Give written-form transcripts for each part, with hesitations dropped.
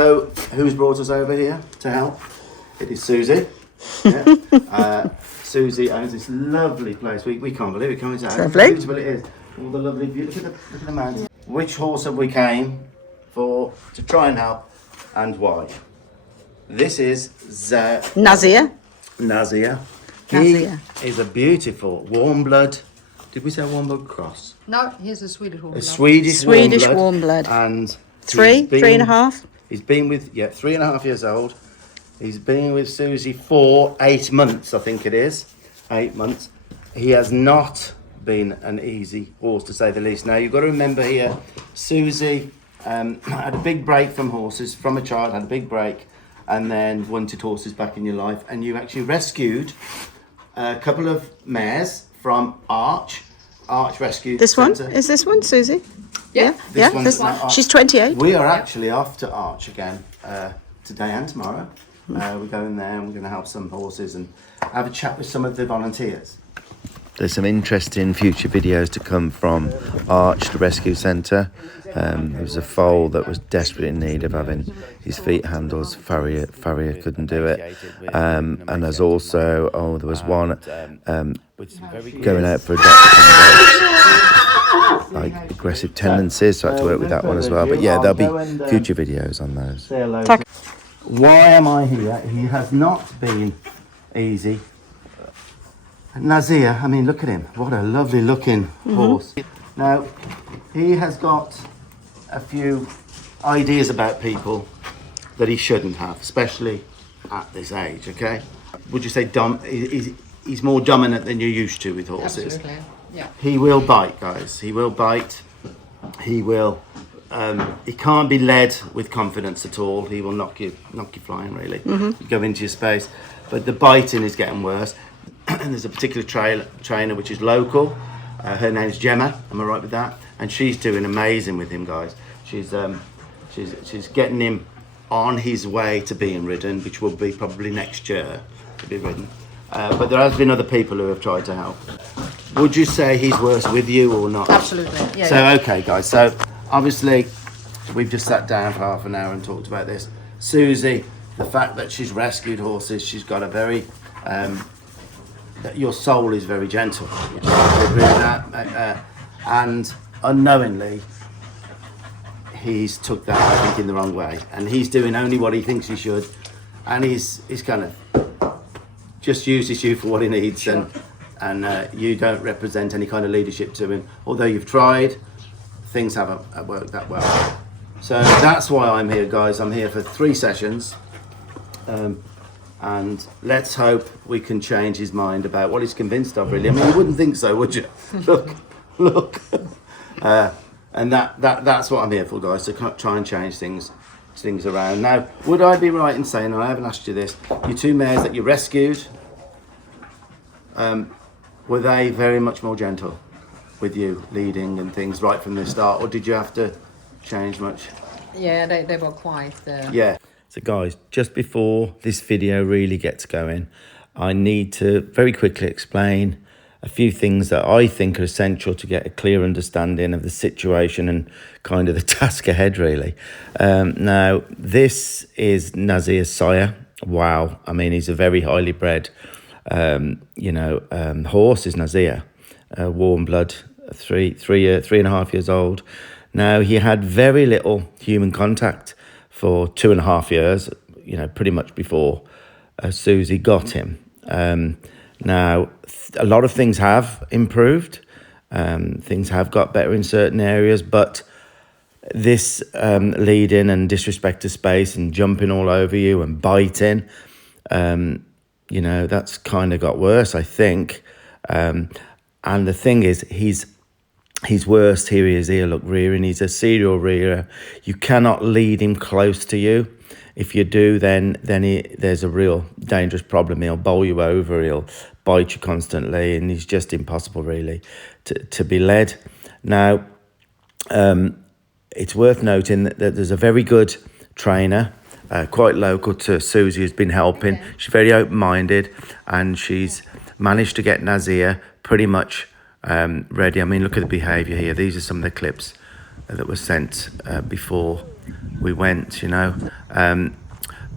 So, who's brought us over here to help? It is Susie. Yeah. Susie owns this lovely place. We can't believe it. Can we say how beautiful it is? All the lovely view. Look at the mountains. Which horse have we came for to try and help, and why? This is Nazia. Nazia. He is a beautiful warmblood. Did we say warmblood cross? No, he's a Swedish warmblood. A Swedish warmblood. And three and a half. He's been with 3.5 years old. He's been with Susie for 8 months, I think it is. 8 months. He has not been an easy horse, to say the least. Now, you've got to remember here, Susie had a big break from horses, from a child, had a big break, and then wanted horses back in your life. And you actually rescued a couple of mares from Arch Rescue This Centre. one? Is this one, Susie? Yeah. She's 28. We are actually off to Arch again today and tomorrow. We're going there and we're going to help some horses and have a chat with some of the volunteers. There's some interesting future videos to come from Arch, the rescue centre. There was a foal that was desperately in need of having his feet handles. Farrier couldn't do it. And there's also, there was one going out for adoption, like aggressive tendencies, so I had to work with that one as well. But yeah, there'll be future videos on those. Why am I here? He has not been easy. Nazia, I mean, look at him. What a lovely looking horse. Now, he has got a few ideas about people that he shouldn't have, especially at this age, okay? Would you say he's more dominant than you're used to with horses? Absolutely, yeah. He will bite, guys. He will bite. He will... he can't be led with confidence at all. He will knock you flying, really. Go into your space. But the biting is getting worse. And there's a particular trainer which is local. Her name's Gemma. Am I right with that? And she's doing amazing with him, guys. She's getting him on his way to being ridden, which will be probably next year to be ridden. But there has been other people who have tried to help. Would you say he's worse with you or not? Absolutely. Yeah. So okay, guys. So obviously, we've just sat down for half an hour and talked about this. Susie, the fact that she's rescued horses, she's got a very that your soul is very gentle. Would you agree with that? And unknowingly, he's took that, I think, in the wrong way, and he's doing only what he thinks he should, and he's kind of just uses you for what he needs, and you don't represent any kind of leadership to him. Although you've tried, things haven't worked that well. So that's why I'm here, guys. I'm here for 3 sessions. And let's hope we can change his mind about what he's convinced of, really. I mean, you wouldn't think so, would you? Look. And that's what I'm here for, guys, to try and change things around. Now, would I be right in saying, and I haven't asked you this, your 2 mares that you rescued, were they very much more gentle with you, leading and things right from the start, or did you have to change much? Yeah, they were quite... Yeah. So guys, just before this video really gets going, I need to very quickly explain a few things that I think are essential to get a clear understanding of the situation and kind of the task ahead, really. Now, this is Nazia's sire. Wow. I mean, he's a very highly bred, horse is Nazia, warm blood, 3.5 years old. Now, he had very little human contact for 2.5 years, pretty much before Susie got him. Now, a lot of things have improved. Things have got better in certain areas, but this leading and disrespect to space and jumping all over you and biting, that's kind of got worse, I think. And the thing is, he's worse. Here he is here, look, rearing. He's a serial rearer. You cannot lead him close to you. If you do, then there's a real dangerous problem. He'll bowl you over, he'll bite you constantly, and he's just impossible, really, to be led. Now, it's worth noting that there's a very good trainer, quite local to Susie, who's been helping. Yeah. She's very open-minded, and she's managed to get Nazia pretty much ready. I mean, look at the behaviour here. These are some of the clips that were sent before we went, you know.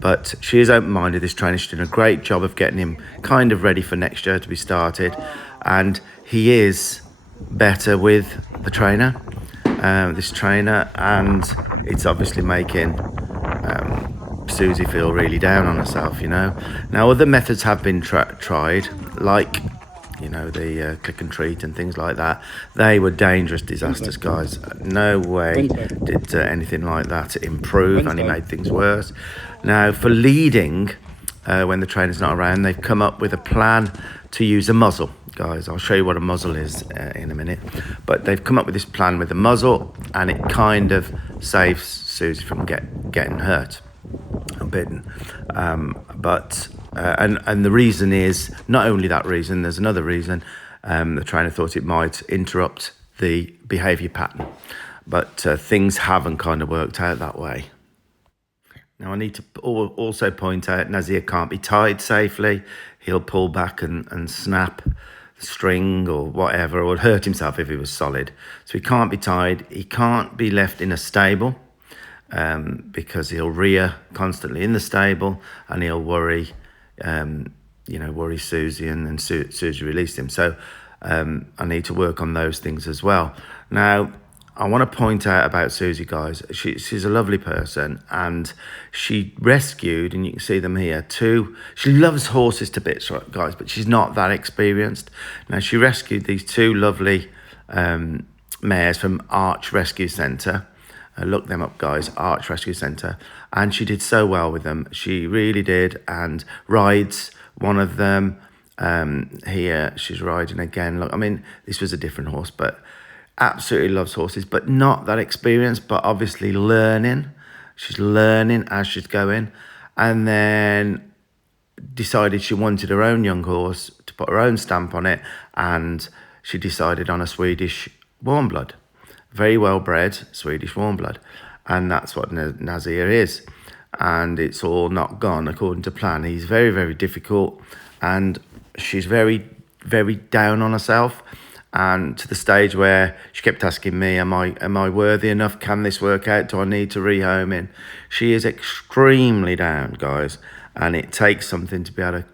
But she is open-minded, this trainer. She's doing a great job of getting him kind of ready for next year to be started. And he is better with the trainer, this trainer, and it's obviously making Susie feel really down on herself, you know. Now, other methods have been tried, like, you know, the click and treat and things like that. They were dangerous disasters, guys. No way did anything like that improve, only made things worse. Now, for leading, when the trainer's not around, they've come up with a plan to use a muzzle. Guys, I'll show you what a muzzle is in a minute. But they've come up with this plan with a muzzle, and it kind of saves Susie from getting hurt and bitten. And the reason is, not only that reason, there's another reason. The trainer thought it might interrupt the behaviour pattern. But things haven't kind of worked out that way. Now, I need to also point out, Nazia can't be tied safely. He'll pull back and snap the string or whatever, or hurt himself if he was solid. So he can't be tied. He can't be left in a stable because he'll rear constantly in the stable and he'll worry, worry Susie, and then Susie released him. So I need to work on those things as well. Now, I want to point out about Susie, guys. She's a lovely person, and she rescued, and you can see them here, two. She loves horses to bits, right, guys, but she's not that experienced. Now, she rescued these two lovely mares from Arch Rescue Centre. Look them up, guys, Arch Rescue Centre. And she did so well with them. She really did, and rides one of them. Here, she's riding again. Look, I mean, this was a different horse, but absolutely loves horses, but not that experienced, but obviously learning. She's learning as she's going. And then decided she wanted her own young horse to put her own stamp on it, and she decided on a Swedish warmblood. Very well bred Swedish warmblood. And that's what Nazia is. And it's all not gone according to plan. He's very, very difficult, and she's very, very down on herself. And to the stage where she kept asking me, am I worthy enough? Can this work out? Do I need to rehome in? She is extremely down, guys. And it takes something to be able to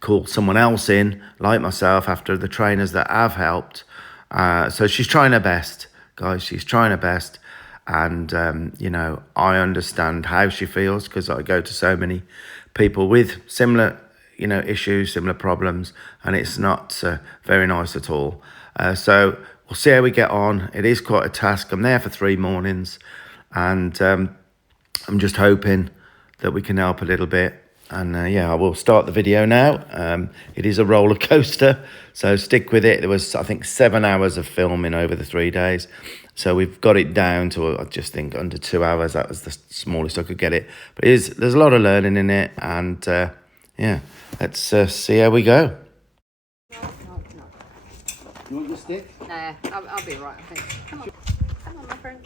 call someone else in, like myself, after the trainers that have helped. So she's trying her best, guys. She's trying her best. And, I understand how she feels, because I go to so many people with similar, issues, similar problems. And it's not very nice at all. So we'll see how we get on. It is quite a task. I'm there for 3 mornings, and I'm just hoping that we can help a little bit. And I will start the video now. It is a roller coaster, so stick with it. There was, I think, 7 hours of filming over the 3 days. So we've got it down to, I just think, under 2 hours. That was the smallest I could get it. But there's a lot of learning in it. And let's see how we go. You want your stick? Nah, I'll be right, I think. Come on, my friend.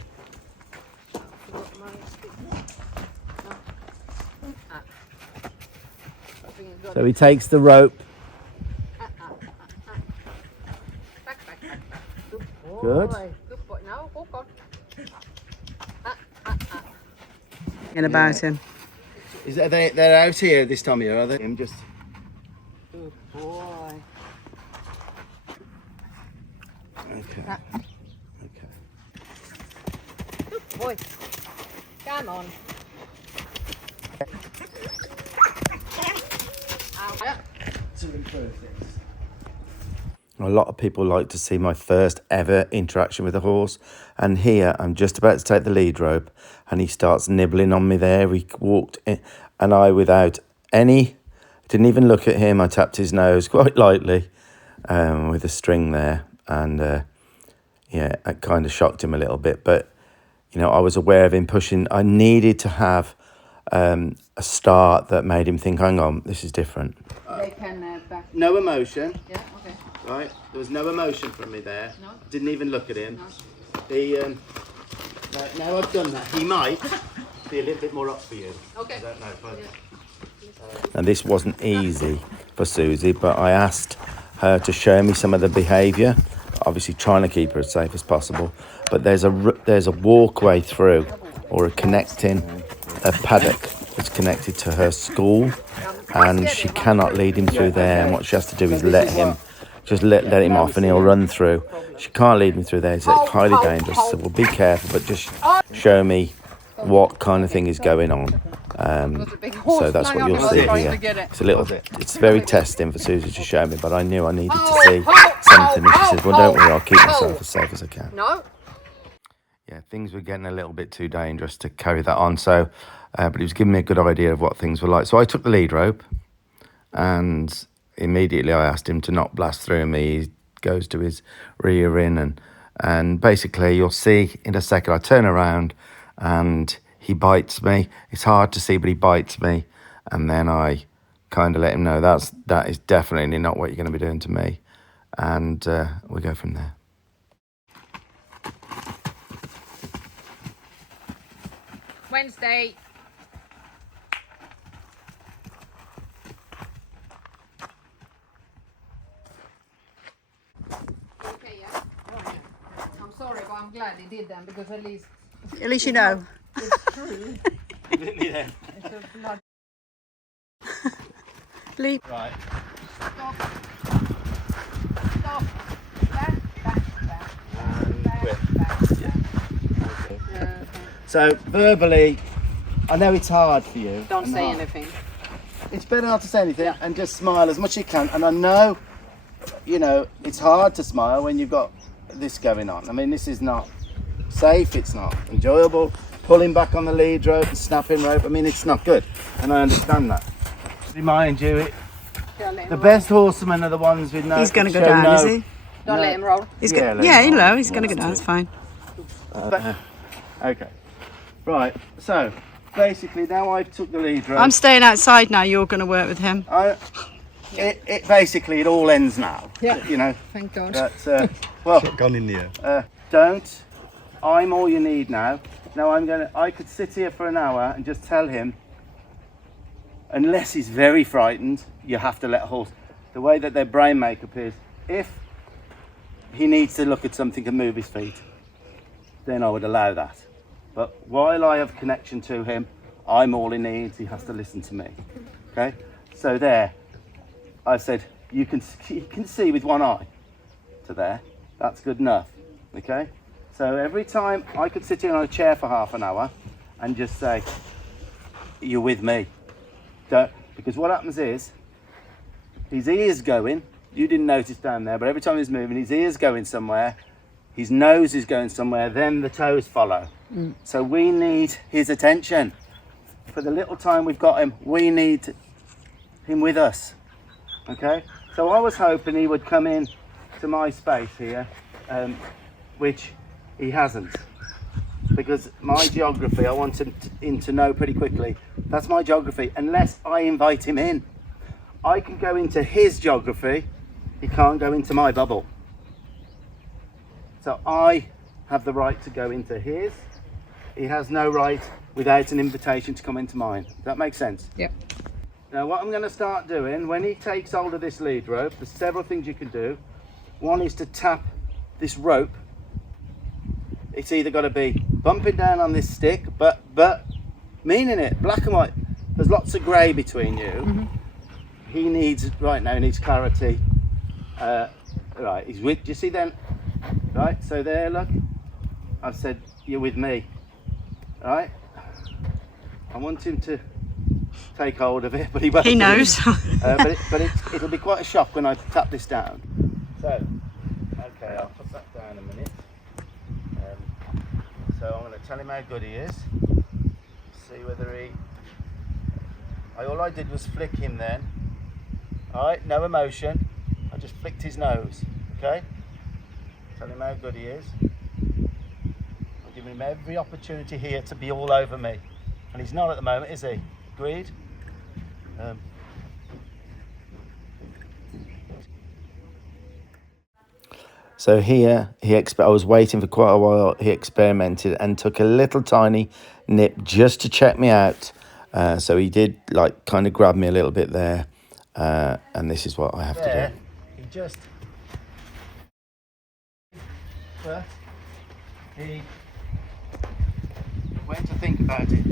So he takes the rope. Back. Good. Good boy. No, walk on. And about him. They're out here this time of year, are they? I'm just. Good boy. Okay. Okay. Good boy. Come on. To improve this. A lot of people like to see my first ever interaction with a horse. And here I'm just about to take the lead rope, and he starts nibbling on me there. He walked in, and I, didn't even look at him. I tapped his nose quite lightly with a string there. And it kind of shocked him a little bit. But, I was aware of him pushing. I needed to have a start that made him think, hang on, this is different. They can back. No emotion. Yeah, okay. Right? There was no emotion from me there. No. Didn't even look at him. No. He, now I've done that, he might be a little bit more up for you. Okay. I don't know. But, And this wasn't easy for Susie, but I asked her to show me some of the behaviour, obviously trying to keep her as safe as possible. But there's a walkway through or a paddock that's connected to her school, and she cannot lead him through there. And what she has to do is let him off, and he'll run through. She can't lead me through there. It's highly dangerous. So we'll be careful, but just show me what kind of thing is going on. So that's what you'll see here. It's very testing for Susie to show me, but I knew I needed to see something. And she said, well, don't worry, I'll keep myself as safe as I can. No. Yeah, things were getting a little bit too dangerous to carry that on. So, but he was giving me a good idea of what things were like. So I took the lead rope, and immediately I asked him to not blast through me. He goes to his rear in, and basically you'll see in a second I turn around and he bites me. It's hard to see, but he bites me, and then I kind of let him know that is definitely not what you're going to be doing to me, and we go from there. Wednesday. Okay, yeah. Oh, yeah. I'm sorry, but I'm glad he did that because at least you know. it's true. It's a blood. Leap. Right. Stop. Stop. Back. So verbally, I know it's hard for you. Don't and say hard. anything. It's better not to say anything and just smile as much as you can. And I know, it's hard to smile when you've got this going on. I mean, this is not safe. It's not enjoyable. Pulling back on the lead rope and snapping rope. I mean, it's not good. And I understand that. Remind you, the best horsemen are the ones with no... He's going to go down, is he? Don't let him roll. He's Yeah, he's going to go down, it's fine. Okay. Right, so basically now I've took the lead rope. I'm staying outside now, you're going to work with him. It basically, it all ends now. Yeah. Thank God. But, well, Gone in the air. don't. I'm all you need now. Now I could sit here for an hour and just tell him, unless he's very frightened, you have to let a horse, the way that their brain makeup is, if he needs to look at something and move his feet, then I would allow that. But while I have connection to him, I'm all he needs. He has to listen to me. Okay? So there, I said, you can see with one eye to there. That's good enough. Okay? So every time I could sit here on a chair for half an hour and just say, you're with me. Because what happens is, his ear's going, you didn't notice down there, but every time he's moving, his ear's going somewhere, his nose is going somewhere, then the toes follow. So we need his attention. For the little time we've got him, we need him with us. Okay? So I was hoping he would come in to my space here, which he hasn't. Because my geography, I want him to know pretty quickly, that's my geography, unless I invite him in. I can go into his geography, he can't go into my bubble. So I have the right to go into his. He has no right without an invitation to come into mine. Does that make sense? Yep. Now what I'm going to start doing, when he takes hold of this lead rope, there's several things you can do. One is to tap this rope. It's either got to be bumping down on this stick, but meaning it, black and white. There's lots of grey between you. Mm-hmm. He needs, right now, he needs clarity. Right, he's with, do you see then? Right, so there, look. I've said, you're with me. Right? I want him to take hold of it, but he won't. He knows. but it'll be quite a shock when I tap this down. So, okay, I'll put that down a minute. So I'm going to tell him how good he is. See whether all I did was flick him then. Alright, no emotion. I just flicked his nose. Okay? Tell him how good he is. I'm giving him every opportunity here to be all over me. And he's not at the moment, is he? Agreed? So here, I was waiting for quite a while. He experimented and took a little tiny nip just to check me out. So he did kind of grab me a little bit there. And this is what I have to do. He just... But he when to think about it.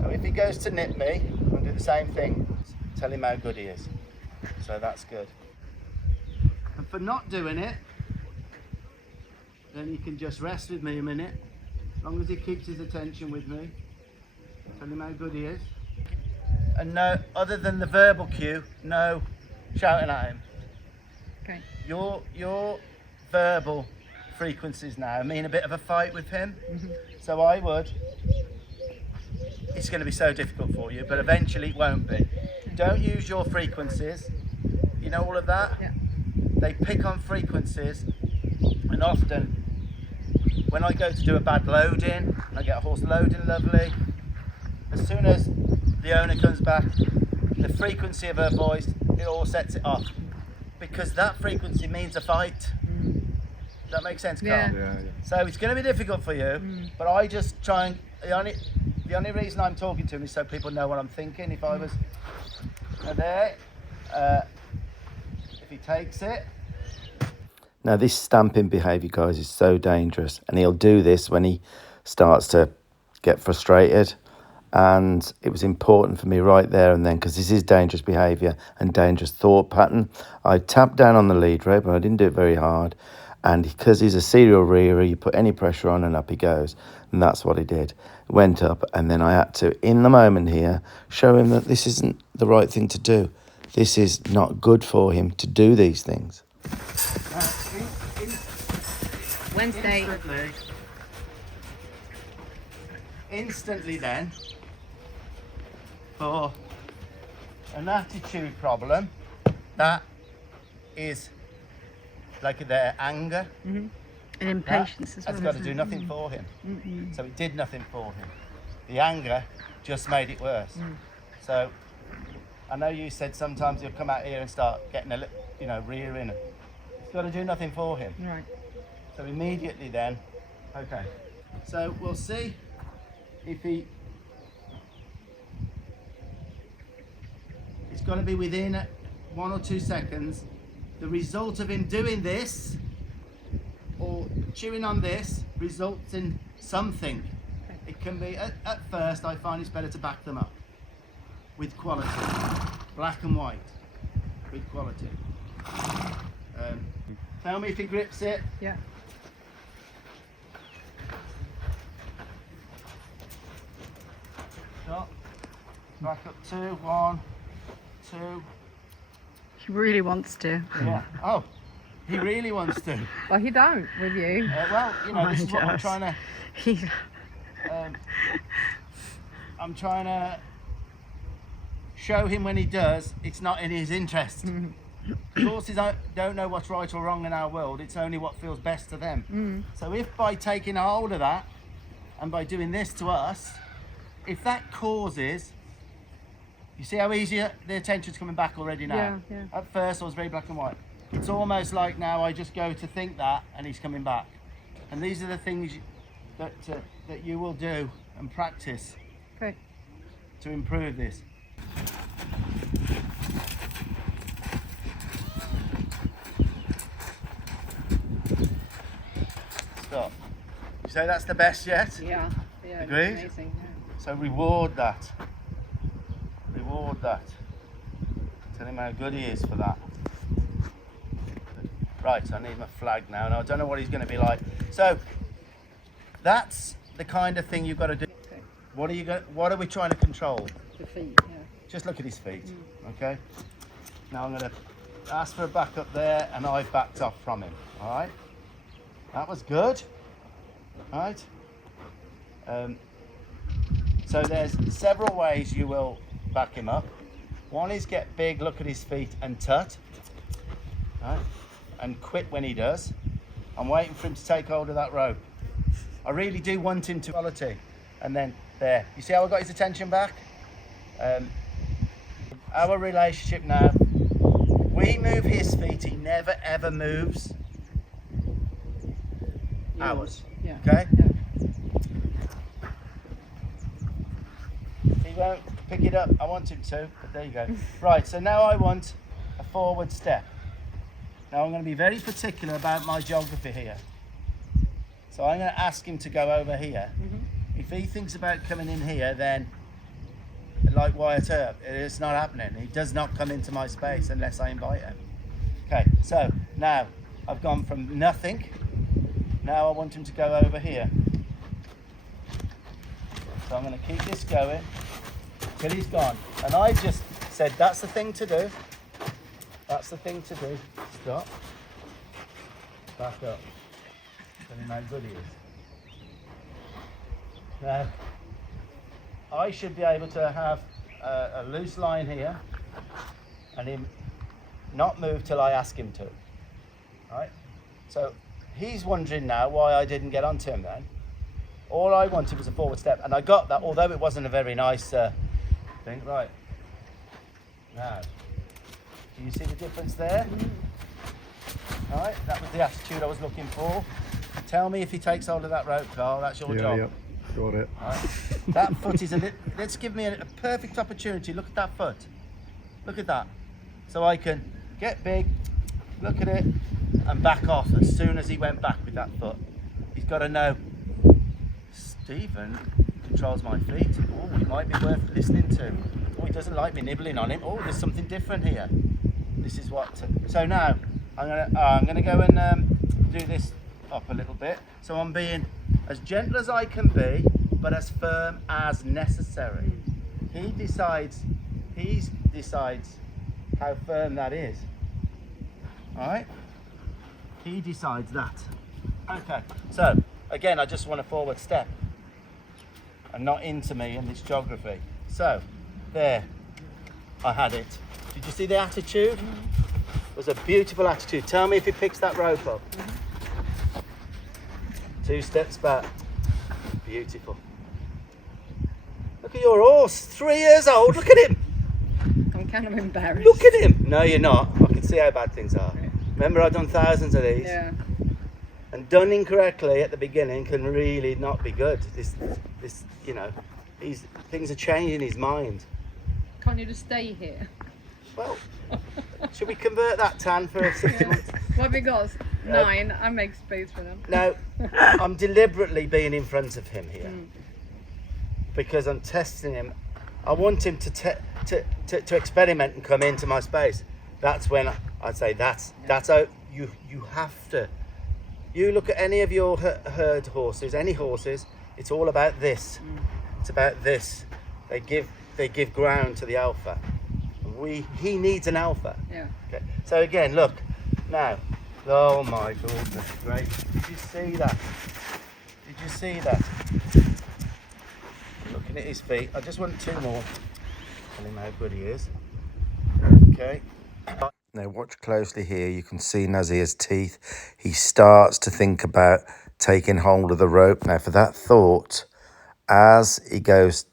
So if he goes to nip me, I'll do the same thing. Tell him how good he is. So that's good. And for not doing it, then he can just rest with me a minute. As long as he keeps his attention with me. Tell him how good he is. And no, other than the verbal cue, no shouting at him. Okay. Your verbal frequencies now mean a bit of a fight with him. So I would, it's going to be so difficult for you, but eventually it won't be. Don't use your frequencies. You know all of that? Yeah. They pick on frequencies, and often when I go to do a bad loading, I get a horse loading lovely. As soon as the owner comes back, the frequency of her voice, it all sets it off. Because that frequency means a fight. Does that make sense, Carl? Yeah. So it's going to be difficult for you, but I just try and, the only reason I'm talking to him is so people know what I'm thinking. If I was there, if he takes it. Now this stamping behaviour, guys, is so dangerous, and he'll do this when he starts to get frustrated. And it was important for me right there and then, because this is dangerous behaviour and dangerous thought pattern. I tapped down on the lead rope, but I didn't do it very hard. And because he's a serial rearer, you put any pressure on and up he goes. And that's what he did. Went up, and then I had to, in the moment here, show him that this isn't the right thing to do. This is not good for him to do these things. Wednesday. Instantly then, for an attitude problem, that is like their anger. And impatience as well. That's got to isn't do it? nothing for him. So it did nothing for him. The anger just made it worse. So I know you said sometimes he'll come out here and start getting a little, rearing. It's got to do nothing for him. Right. So immediately then, okay. So we'll see if it's got to be within 1 or 2 seconds. The result of him doing this or chewing on this results in something. It can be, at first I find it's better to back them up with quality, black and white, with quality. Tell me if he grips it. Yeah. Stop. Back up 2, 1, 2. He really wants to. Yeah. Oh, he really wants to. Well, he don't with you. Well, this is what I'm trying to. He- I'm trying to show him when he does, it's not in his interest. Horses don't know what's right or wrong in our world. It's only what feels best to them. So if by taking a hold of that and by doing this to us, if that causes, you see how easy the attention's coming back already now? Yeah. At first I was very black and white. It's almost like now I just go to think that and he's coming back. And these are the things that you will do and practice Okay. to improve this. Stop. You say that's the best yet? Yeah. Yeah. it's Agreed? Amazing. Yeah. So reward that. Reward that. Tell him how good he is for that. Right, so I need my flag now. And I don't know what he's going to be like. So that's the kind of thing you've got to do. Okay. What are we trying to control? The feet. Yeah. Just look at his feet. Okay. Now I'm going to ask for a back up there, and I've backed off from him. All right. That was good. All right. So there's several ways you will back him up. One is get big, look at his feet and tut. Right? And quit when he does. I'm waiting for him to take hold of that rope. I really do want him to quality. And then there. You see how I got his attention back? Our relationship now, we move his feet, he never ever moves ours. Yeah. Okay? Yeah. won't pick it up. I want him to, but there you go. Right, so now I want a forward step. Now I'm going to be very particular about my geography here. So I'm going to ask him to go over here. If he thinks about coming in here, then like Wyatt Earp, it's not happening. He does not come into my space unless I invite him. Okay, so now I've gone from nothing. Now I want him to go over here. So I'm going to keep this going till he's gone. And I just said, that's the thing to do. That's the thing to do. Stop. Back up. Tell him how good he is. Now, I should be able to have a loose line here and him not move till I ask him to. Right? So he's wondering now why I didn't get onto him then. All I wanted was a forward step, and I got that, although it wasn't a very nice thing. Right. Now, do you see the difference there? All right, that was the attitude I was looking for. Tell me if he takes hold of that rope, Carl. That's your job. Yep, got it. All right. That foot is let's give me a perfect opportunity. Look at that foot. Look at that. So I can get big, look at it, and back off as soon as he went back with that foot. He's got to know, Stephen controls my feet. Oh, he might be worth listening to. Oh, he doesn't like me nibbling on him. Oh, there's something different here. This is what. So now I'm gonna go and do this up a little bit. So I'm being as gentle as I can be, but as firm as necessary. He decides how firm that is. All right? He decides that. Okay. So again, I just want a forward step and not into me in this geography. So there, I had it. Did you see the attitude? It was a beautiful attitude. Tell me if he picks that rope up. 2 steps back. Beautiful. Look at your horse, 3 years old. Look at him. I'm kind of embarrassed. Look at him. No, you're not. I can see how bad things are. Remember, I've done thousands of these. Yeah. And done incorrectly at the beginning can really not be good. This, you know, things are changing his mind. Can't you just stay here? Well, should we convert that tan for 60 months? What because 9, I make space for them. No, I'm deliberately being in front of him here because I'm testing him. I want him to experiment and come into my space. That's when I'd say that's how you have to. You look at any of your herd horses, any horses, it's all about this. It's about this. They give ground to the alpha. He needs an alpha. Yeah. Okay. So again, look now. Oh my goodness, great! Did you see that? Did you see that? Looking at his feet. I just want 2 more. Tell him how good he is. Okay. Now watch closely here, you can see Nazia's teeth. He starts to think about taking hold of the rope. Now for that thought, as he goes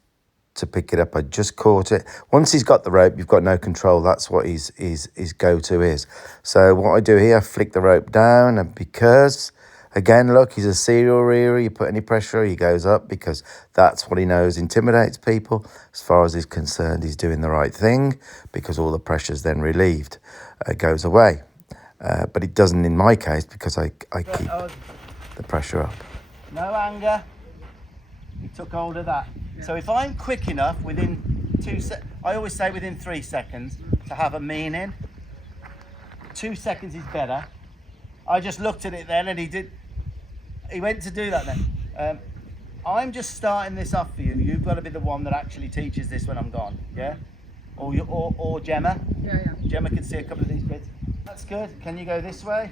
to pick it up, I just caught it. Once he's got the rope, you've got no control. That's what his go-to is. So what I do here, I flick the rope down, and because, again, look, he's a serial rearer. You put any pressure, he goes up because that's what he knows intimidates people. As far as he's concerned, he's doing the right thing because all the pressure's then relieved. Goes away. But it doesn't in my case because I keep the pressure up. No anger. He took hold of that. Yeah. So if I'm quick enough within 2 seconds, I always say within 3 seconds to have a meaning. 2 seconds is better. I just looked at it then and he went to do that then. I'm just starting this off for you. You've got to be the one that actually teaches this when I'm gone, yeah? Or Gemma. Yeah. Gemma can see a couple of these bits. That's good. Can you go this way?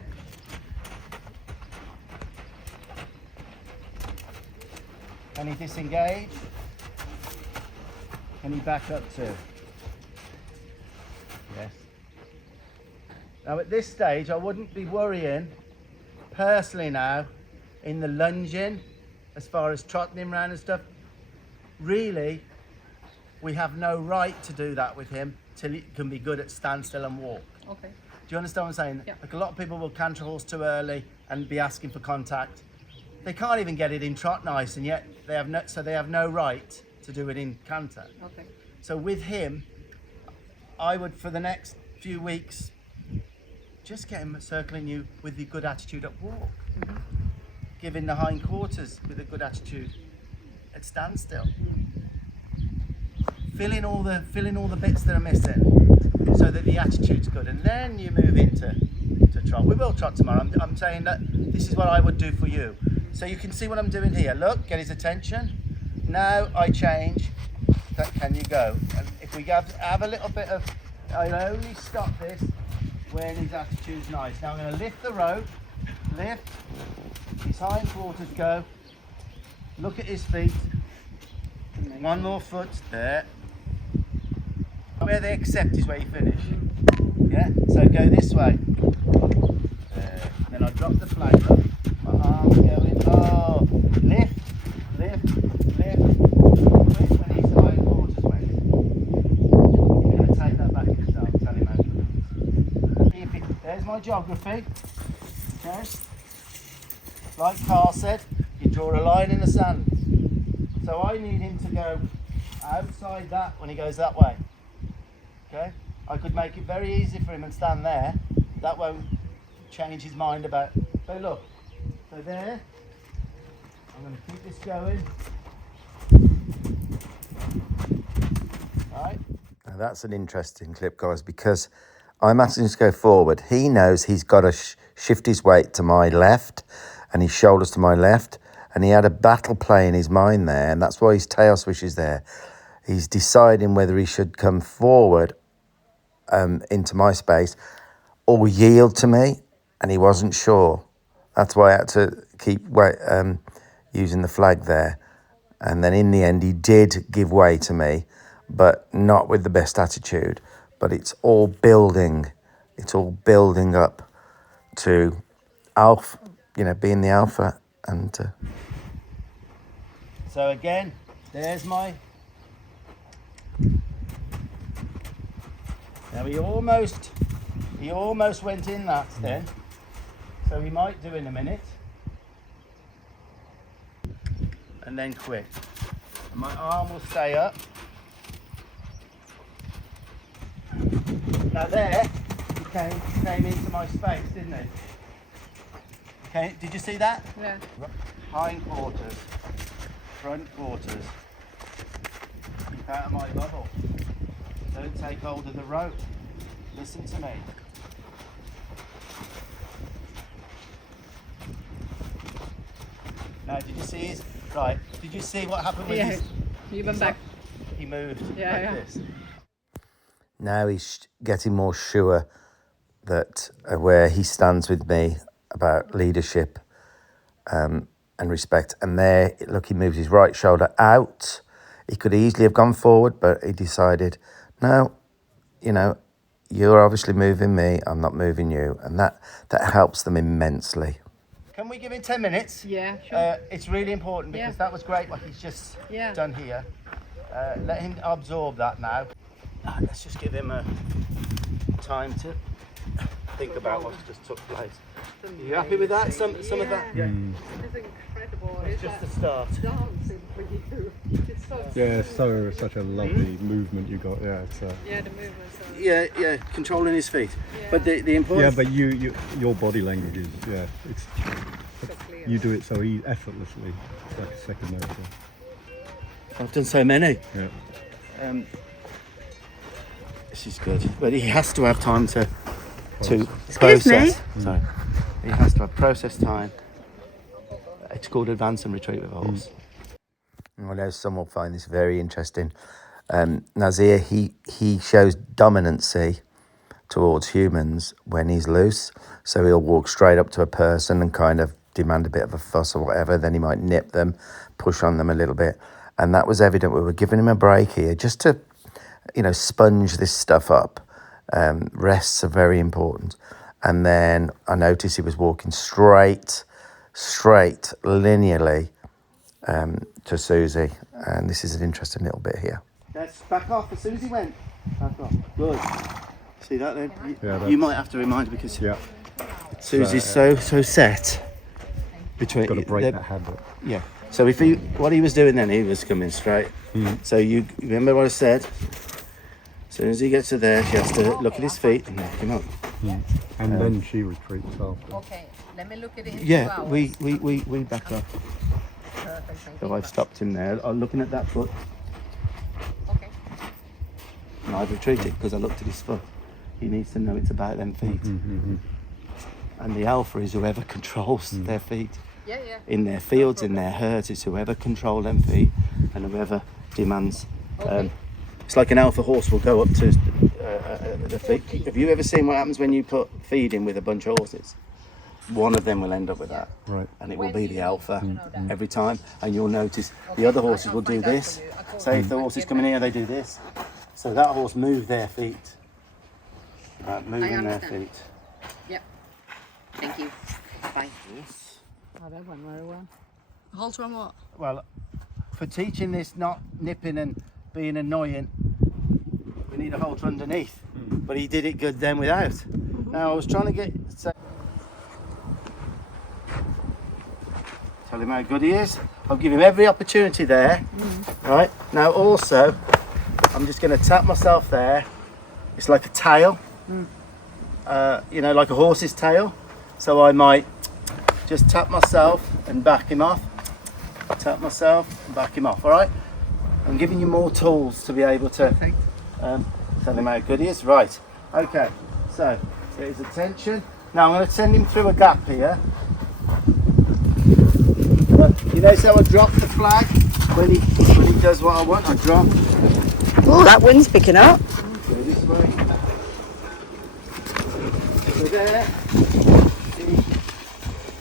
Can he disengage? Can he back up too? Yes. Now at this stage, I wouldn't be worrying personally now in the lunging as far as trotting him around and stuff. Really, we have no right to do that with him till he can be good at standstill and walk. Okay. Do you understand what I'm saying? Yeah. Like a lot of people will canter a horse too early and be asking for contact. They can't even get it in trot nice, and yet they have no right to do it in canter. Okay. So with him, I would, for the next few weeks, just get him circling you with the good attitude at walk. Giving the hindquarters with a good attitude at standstill. Fill in all the bits that are missing so that the attitude's good, and then you move into trot. We will trot tomorrow. I'm saying that this is what I would do for you. So you can see what I'm doing here. Look, get his attention. Now I change. Can you go? And if we have a little bit of, I'll only stop this when his attitude's nice. Now I'm going to lift the rope, lift, his hindquarters go, look at his feet, one more foot, there. Where they accept is where you finish. Yeah, so go this way. There. Then I drop the flag up, my arms going, oh, lift, lift, lift, quick when his hindquarters went. You're going to take that back yourself, tell him how to do it. There's my geography. Okay. Like Carl said, you draw a line in the sand. So I need him to go outside that when he goes that way. Okay? I could make it very easy for him and stand there. That won't change his mind about. So look, so there. I'm going to keep this going. Right. Now that's an interesting clip, guys, because I'm asking him to go forward. He knows he's got to shift his weight to my left and his shoulders to my left. And he had a battle play in his mind there, and that's why his tail swish is there. He's deciding whether he should come forward into my space or yield to me, and he wasn't sure. That's why I had to keep using the flag there. And then in the end, he did give way to me, but not with the best attitude. But it's all building. It's all building up to alpha, being the alpha. And so again, there's my. Now he almost went in that then, so he might do in a minute, and then quit. My arm will stay up. Now there, he came into my space, didn't he? Okay, did you see that? Yeah. Hindquarters, front quarters. Keep out of my bubble. Don't take hold of the rope. Listen to me. Now, did you see his? Right. Did you see what happened with his? You went back. He moved Yeah. this. now he's getting more sure that where he stands with me about leadership and respect. And there, look, he moves his right shoulder out. He could easily have gone forward, but he decided, no, you're obviously moving me, I'm not moving you. And that helps them immensely. Can we give him 10 minutes? Yeah, sure. It's really important because that was great what he's just done here. Let him absorb that now. Let's just give him a time to think about what's just took place. Are you happy with that? Some of that? Yeah. It's incredible. It's just the start. Dancing for you. It's so Such a lovely movement you got. Yeah, it's yeah, the movements are... Yeah, controlling his feet. Yeah. But the important... Yeah, but your body language is, it's so clear. you do it so effortlessly. It's like a second nature. I've done so many. Yeah. This is good, but he has to have time to Excuse process. me? Sorry, he has to have process time. It's called advance and retreat with a horse. I know some will find this very interesting. Nazia, he shows dominancy towards humans when he's loose. So he'll walk straight up to a person and kind of demand a bit of a fuss or whatever. Then he might nip them, push on them a little bit. And that was evident. We were giving him a break here just to, sponge this stuff up. Rests are very important. And then I noticed he was walking straight, linearly to Susie. And this is an interesting little bit here. Let's back off as Susie went. Back off. Good. See that then? Yeah, you might have to remind because Yeah. Susie's so set between. Got to break that habit. Yeah. So if he, what he was doing then, he was coming straight. So you remember what I said? As soon as he gets to there, she has to look at his feet and knock him up. And then she retreats after. Okay, let me look at it in 2 Yeah, hours. we back up. Perfect, thank So you. I've stopped him there. I'm looking at that foot, Okay. and I've retreated because I looked at his foot. He needs to know it's about them feet. And the alpha is whoever controls their feet. Yeah, yeah. In their fields, in their herds, it's whoever control them feet and whoever demands. Okay. It's like an alpha horse will go up to the feet. Have you ever seen what happens when you put feed in with a bunch of horses? One of them will end up with that. Right. And it will be the alpha that. every time. And you'll notice Okay, the other I horses can will do find out this. for you. I call Say them. if the horse is Get coming back. here, they do this. So that horse move their feet. Moving their understand. feet. Yep. Thank you. Bye. Yes. Oh, that went very well. Halter on what? Well, for teaching this not nipping and being annoying, we need a halter underneath. But he did it good then without. Now I was trying to get. Tell him how good he is. I'll give him every opportunity there. Right now, also, I'm just going to tap myself there. It's like a tail, you know, like a horse's tail. So I might just tap myself and back him off. Tap myself and back him off. All right. I'm giving you more tools to be able to tell him how good he is. Right. Okay. So get his attention. Now I'm going to send him through a gap here. You notice how I drop the flag when he does what I want. I drop. Oh, that wind's picking up. Go this way. So there.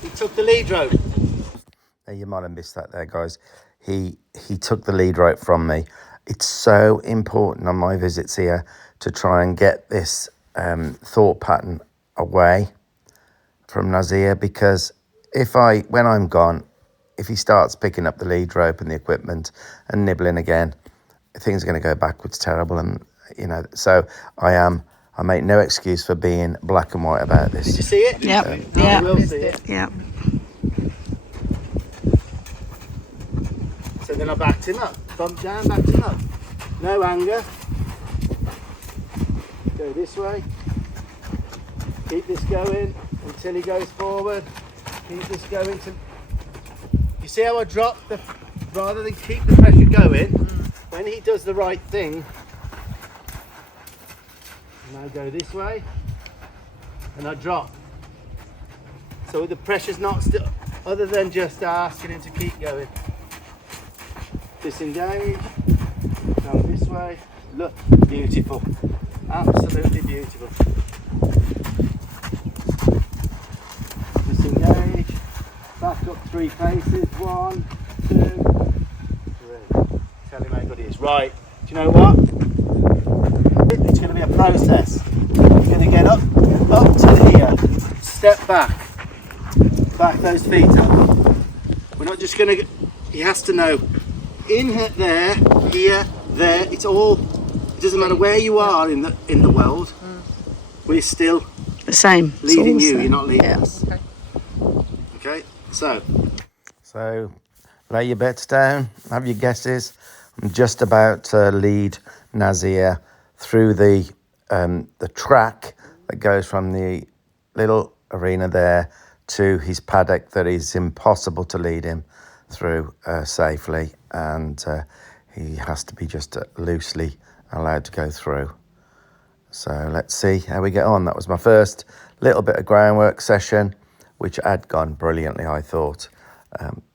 He took the lead rope. You might have missed that there, guys. He took the lead rope from me. It's so important on my visits here to try and get this thought pattern away from Nazia, because when I'm gone, if he starts picking up the lead rope and the equipment and nibbling again, things are going to go backwards terrible. And so I make no excuse for being black and white about this. Did you see it? Yep. No, Yeah. I will see it. Yeah. So then I backed him up. Bump down, backed him up. No anger. Go this way. Keep this going until he goes forward. Keep this going to. You see how I drop the, rather than keep the pressure going, when he does the right thing, now go this way, and I drop. So the pressure's not still, other than just asking him to keep going. Disengage, go this way, look, beautiful, absolutely beautiful. Disengage, back up 3 paces, 1, 2, 3. Tell him how good he is. Right, do you know what? It's going to be a process. You're going to get up to here, step back those feet up. We're not just going to, he has to know, in there, here, there, it's all, it doesn't matter where you are in the world, we're still The same. It's all leading the you, same. you're not leading Yeah. us. Okay, So lay your bets down, have your guesses. I'm just about to lead Nazia through the track that goes from the little arena there to his paddock that is impossible to lead him through safely, and he has to be just loosely allowed to go through. So let's see how we get on. That was my first little bit of groundwork session, which had gone brilliantly, I thought.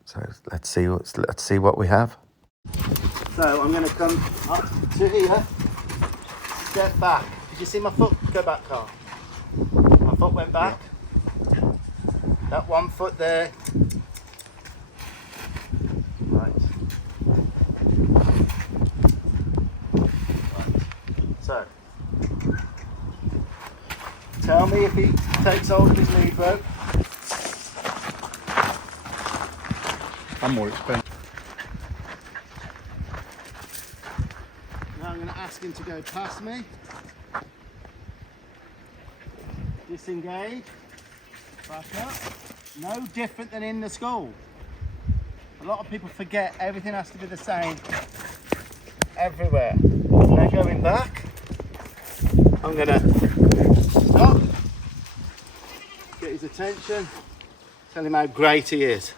So let's see what we have. so I'm going to come up to here, step back. Did you see my foot go back, Carl? My foot went back. That 1 foot there. Right. So, tell me if he takes hold of his lead rope. I'm more expensive. Now I'm going to ask him to go past me. Disengage. Back up. No different than in the school. A lot of people forget everything has to be the same everywhere. Now going back, I'm gonna stop, get his attention, tell him how great he is.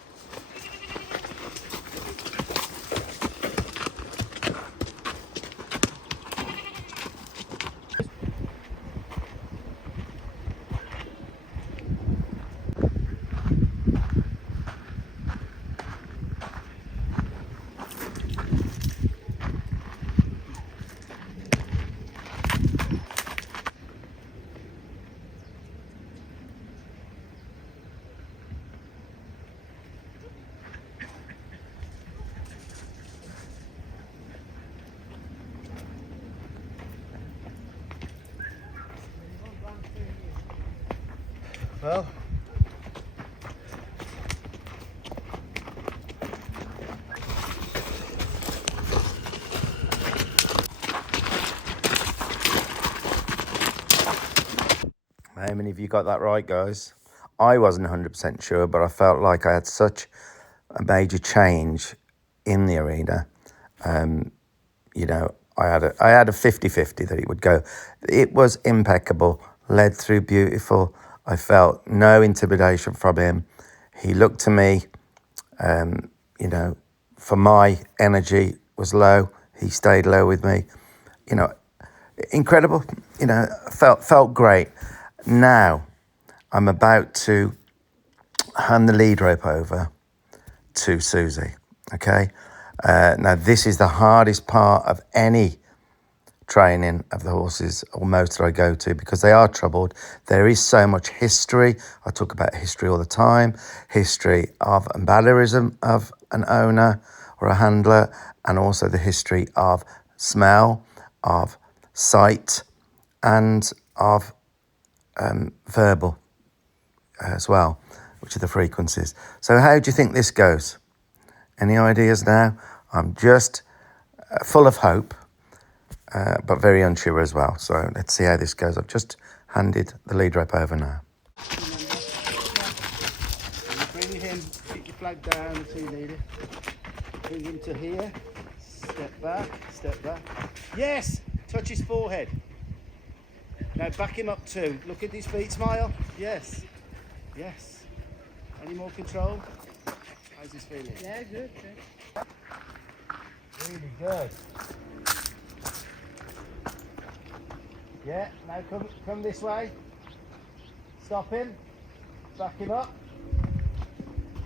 Well, how many of you got that right, guys? I wasn't 100% sure, but I felt like I had such a major change in the arena. You know, I had a 50-50 that it would go. It was impeccable, led through beautiful. I felt no intimidation from him. He looked to me, you know, for my energy was low. He stayed low with me. You know, incredible. You know, felt great. Now, I'm about to hand the lead rope over to Susie, okay? Now, this is the hardest part of any training of the horses, or most that I go to, because they are troubled. There is so much history. I talk about history all the time, history of mannerism of an owner or a handler, and also the history of smell, of sight, and of verbal as well, which are the frequencies. So how do you think this goes? Any ideas now? I'm just full of hope, but very unsure as well. So let's see how this goes. I've just handed the lead rope over now. bring him, keep your flag down until you need it. Bring him to here, step back, step back. Yes, touch his forehead. Now back him up too. Look at his feet, smile. Yes, yes. Any more control? How's his feeling? Yeah, good. Good. Really good. Yeah, now come this way. Stop him. Back him up.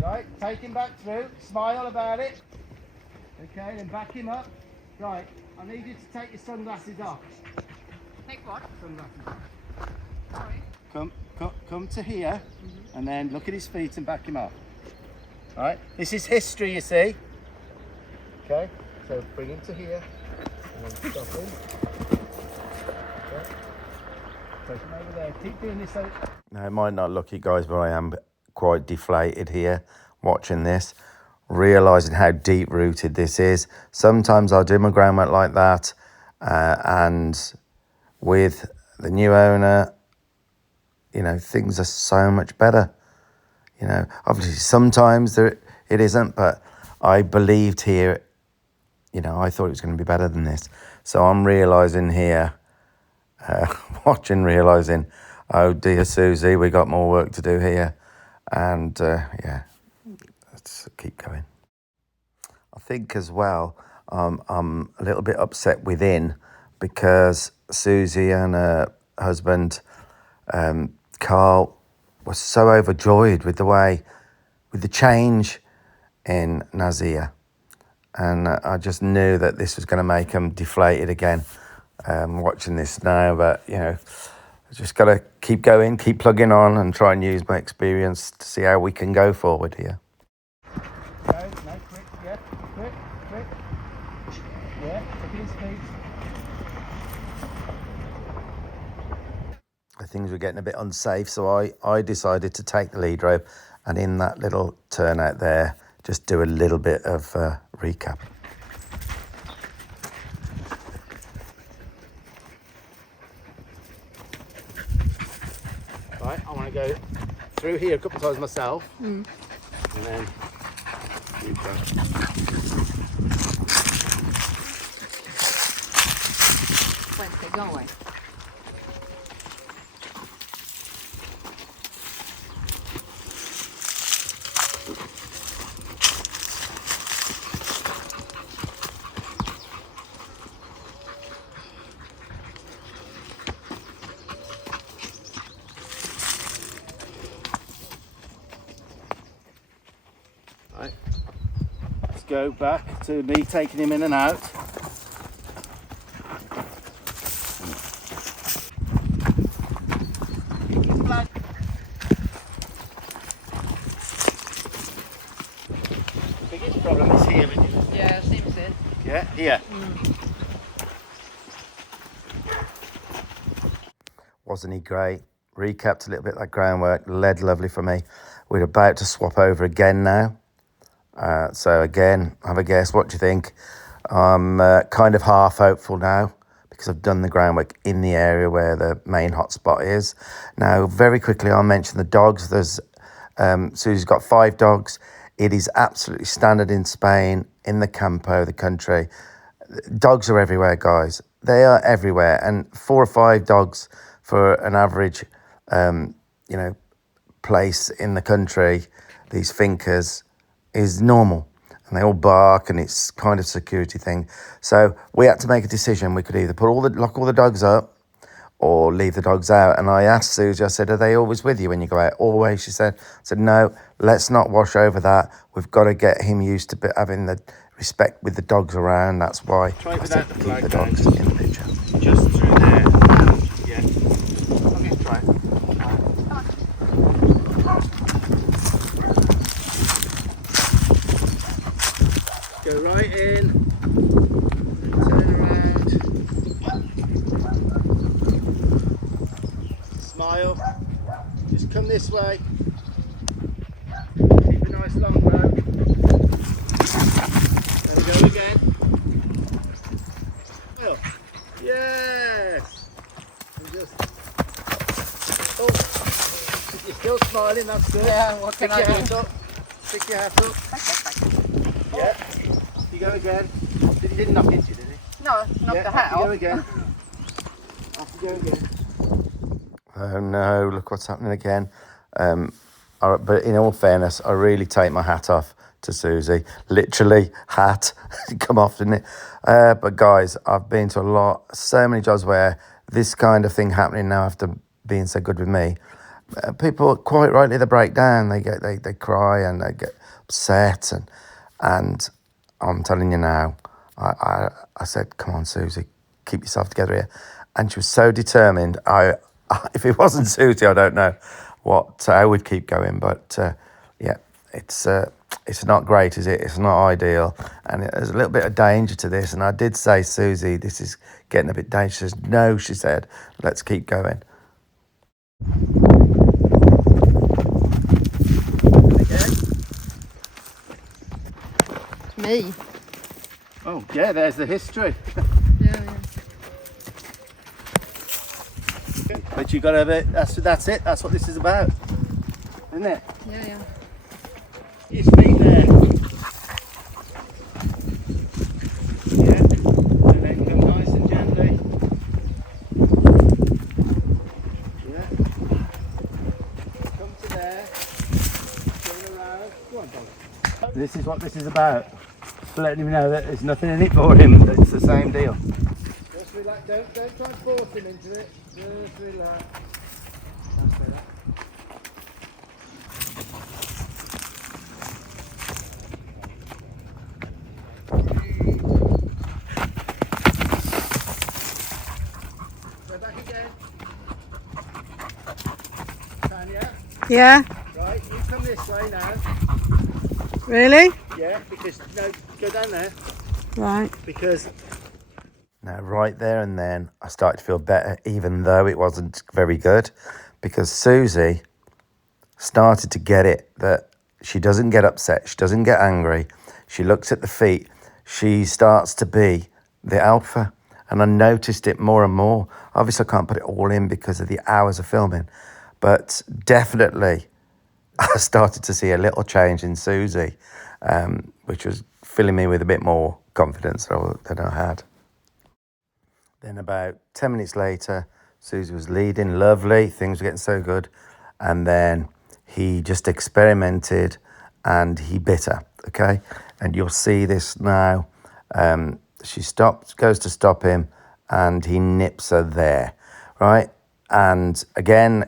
Right, take him back through. Smile about it. Okay, then back him up. Right, I need you to take your sunglasses off. Take what? Sunglasses off. Sorry. Come to here, and then look at his feet and back him up. All right, this is history, you see. Okay, so bring him to here, and then stop him. Okay. Take him over there. Keep doing this. Now, it might not look it, guys, but I am quite deflated here watching this, realising how deep-rooted this is. Sometimes I'll do my groundwork like that, and with the new owner, you know, things are so much better. You know, obviously sometimes it isn't, but I believed here, you know, I thought it was going to be better than this. So I'm realising here, realising, oh dear Susie, we got more work to do here. And yeah, let's keep going. I think as well, I'm a little bit upset within because Susie and her husband, Carl, was so overjoyed with the change in Nazia. And I just knew that this was going to make them deflated again, watching this now. But, you know, I just got to keep going, keep plugging on and try and use my experience to see how we can go forward here. No, quick, yeah, quick. Yeah, look at his feet. Things were getting a bit unsafe, so I decided to take the lead rope and in that little turnout there, just do a little bit of recap. Right, I want to go through here a couple of times myself, and then Where's they going? Right. Let's go back to me taking him in and out. The biggest problem is here, isn't it? Yeah, seems it. Yeah, here. Wasn't he great? Recapped a little bit that groundwork, led lovely for me. We're about to swap over again now. So again, have a guess. What do you think? I'm kind of half hopeful now because I've done the groundwork in the area where the main hotspot is. Now, very quickly, I'll mention the dogs. There's Susie's got 5 dogs. It is absolutely standard in Spain, in the campo, the country. Dogs are everywhere, guys. They are everywhere, and 4 or 5 dogs for an average, place in the country, these fincas, is normal. And they all bark, and it's kind of a security thing. So we had to make a decision. We could either lock all the dogs up or leave the dogs out. And I asked Susie, I said, are they always with you when you go out? Always, she said. I said, no, let's not wash over that. We've got to get him used to having the respect with the dogs around. That's why Try I without said the keep flag the down. dogs in the picture. Just through there. Yeah. Okay, try it. Go right in. Turn around. Smile. Just come this way. Keep a nice long rope. There we go again. Oh, yes. And just. Oh, you're still smiling. That's good. Yeah, what Stick can your I hat do? up. Stick your hat up. Yeah. You go again. He didn't knock into you, did he? No, knock Yeah, the hat off you go off. again. Off you go again. Oh no, look what's happening again. But in all fairness, I really take my hat off to Susie. Literally, hat. Come off, didn't it? But guys, I've been to so many jobs where this kind of thing happening now after being so good with me. People, quite rightly, they break down. They cry and they get upset. And I'm telling you now, I said, come on, Susie, keep yourself together here. And she was so determined. If it wasn't Susie, I don't know how we'd keep going. But yeah, it's not great, is it? It's not ideal. And there's a little bit of danger to this. And I did say, Susie, this is getting a bit dangerous. She says, no, she said, let's keep going. Again. Me. Oh, yeah, there's the history. Yeah. But you got to have it. That's it. That's what this is about, isn't it? Yeah. Your feet there. Yeah. And then come nice and gently. Yeah. Come to there. Turn around. Go on, dog. This is what this is about. Letting him know that there's nothing in it for him. It's the same deal. Just relax. Don't try and force him into it. Just relax. Just relax. Go back again. Tanya, Yeah, right, you come this way now. really? Yeah, because, no, go down there. Right. Because Now, right there and then, I started to feel better, even though it wasn't very good, because Susie started to get it, that she doesn't get upset, she doesn't get angry, she looks at the feet, she starts to be the alpha. And I noticed it more and more. Obviously, I can't put it all in because of the hours of filming, but definitely I started to see a little change in Susie. which was filling me with a bit more confidence than I had. Then about 10 minutes later, Susie was leading, lovely, things were getting so good. And then he just experimented and he bit her, okay? And you'll see this now. She goes to stop him and he nips her there, right? And again,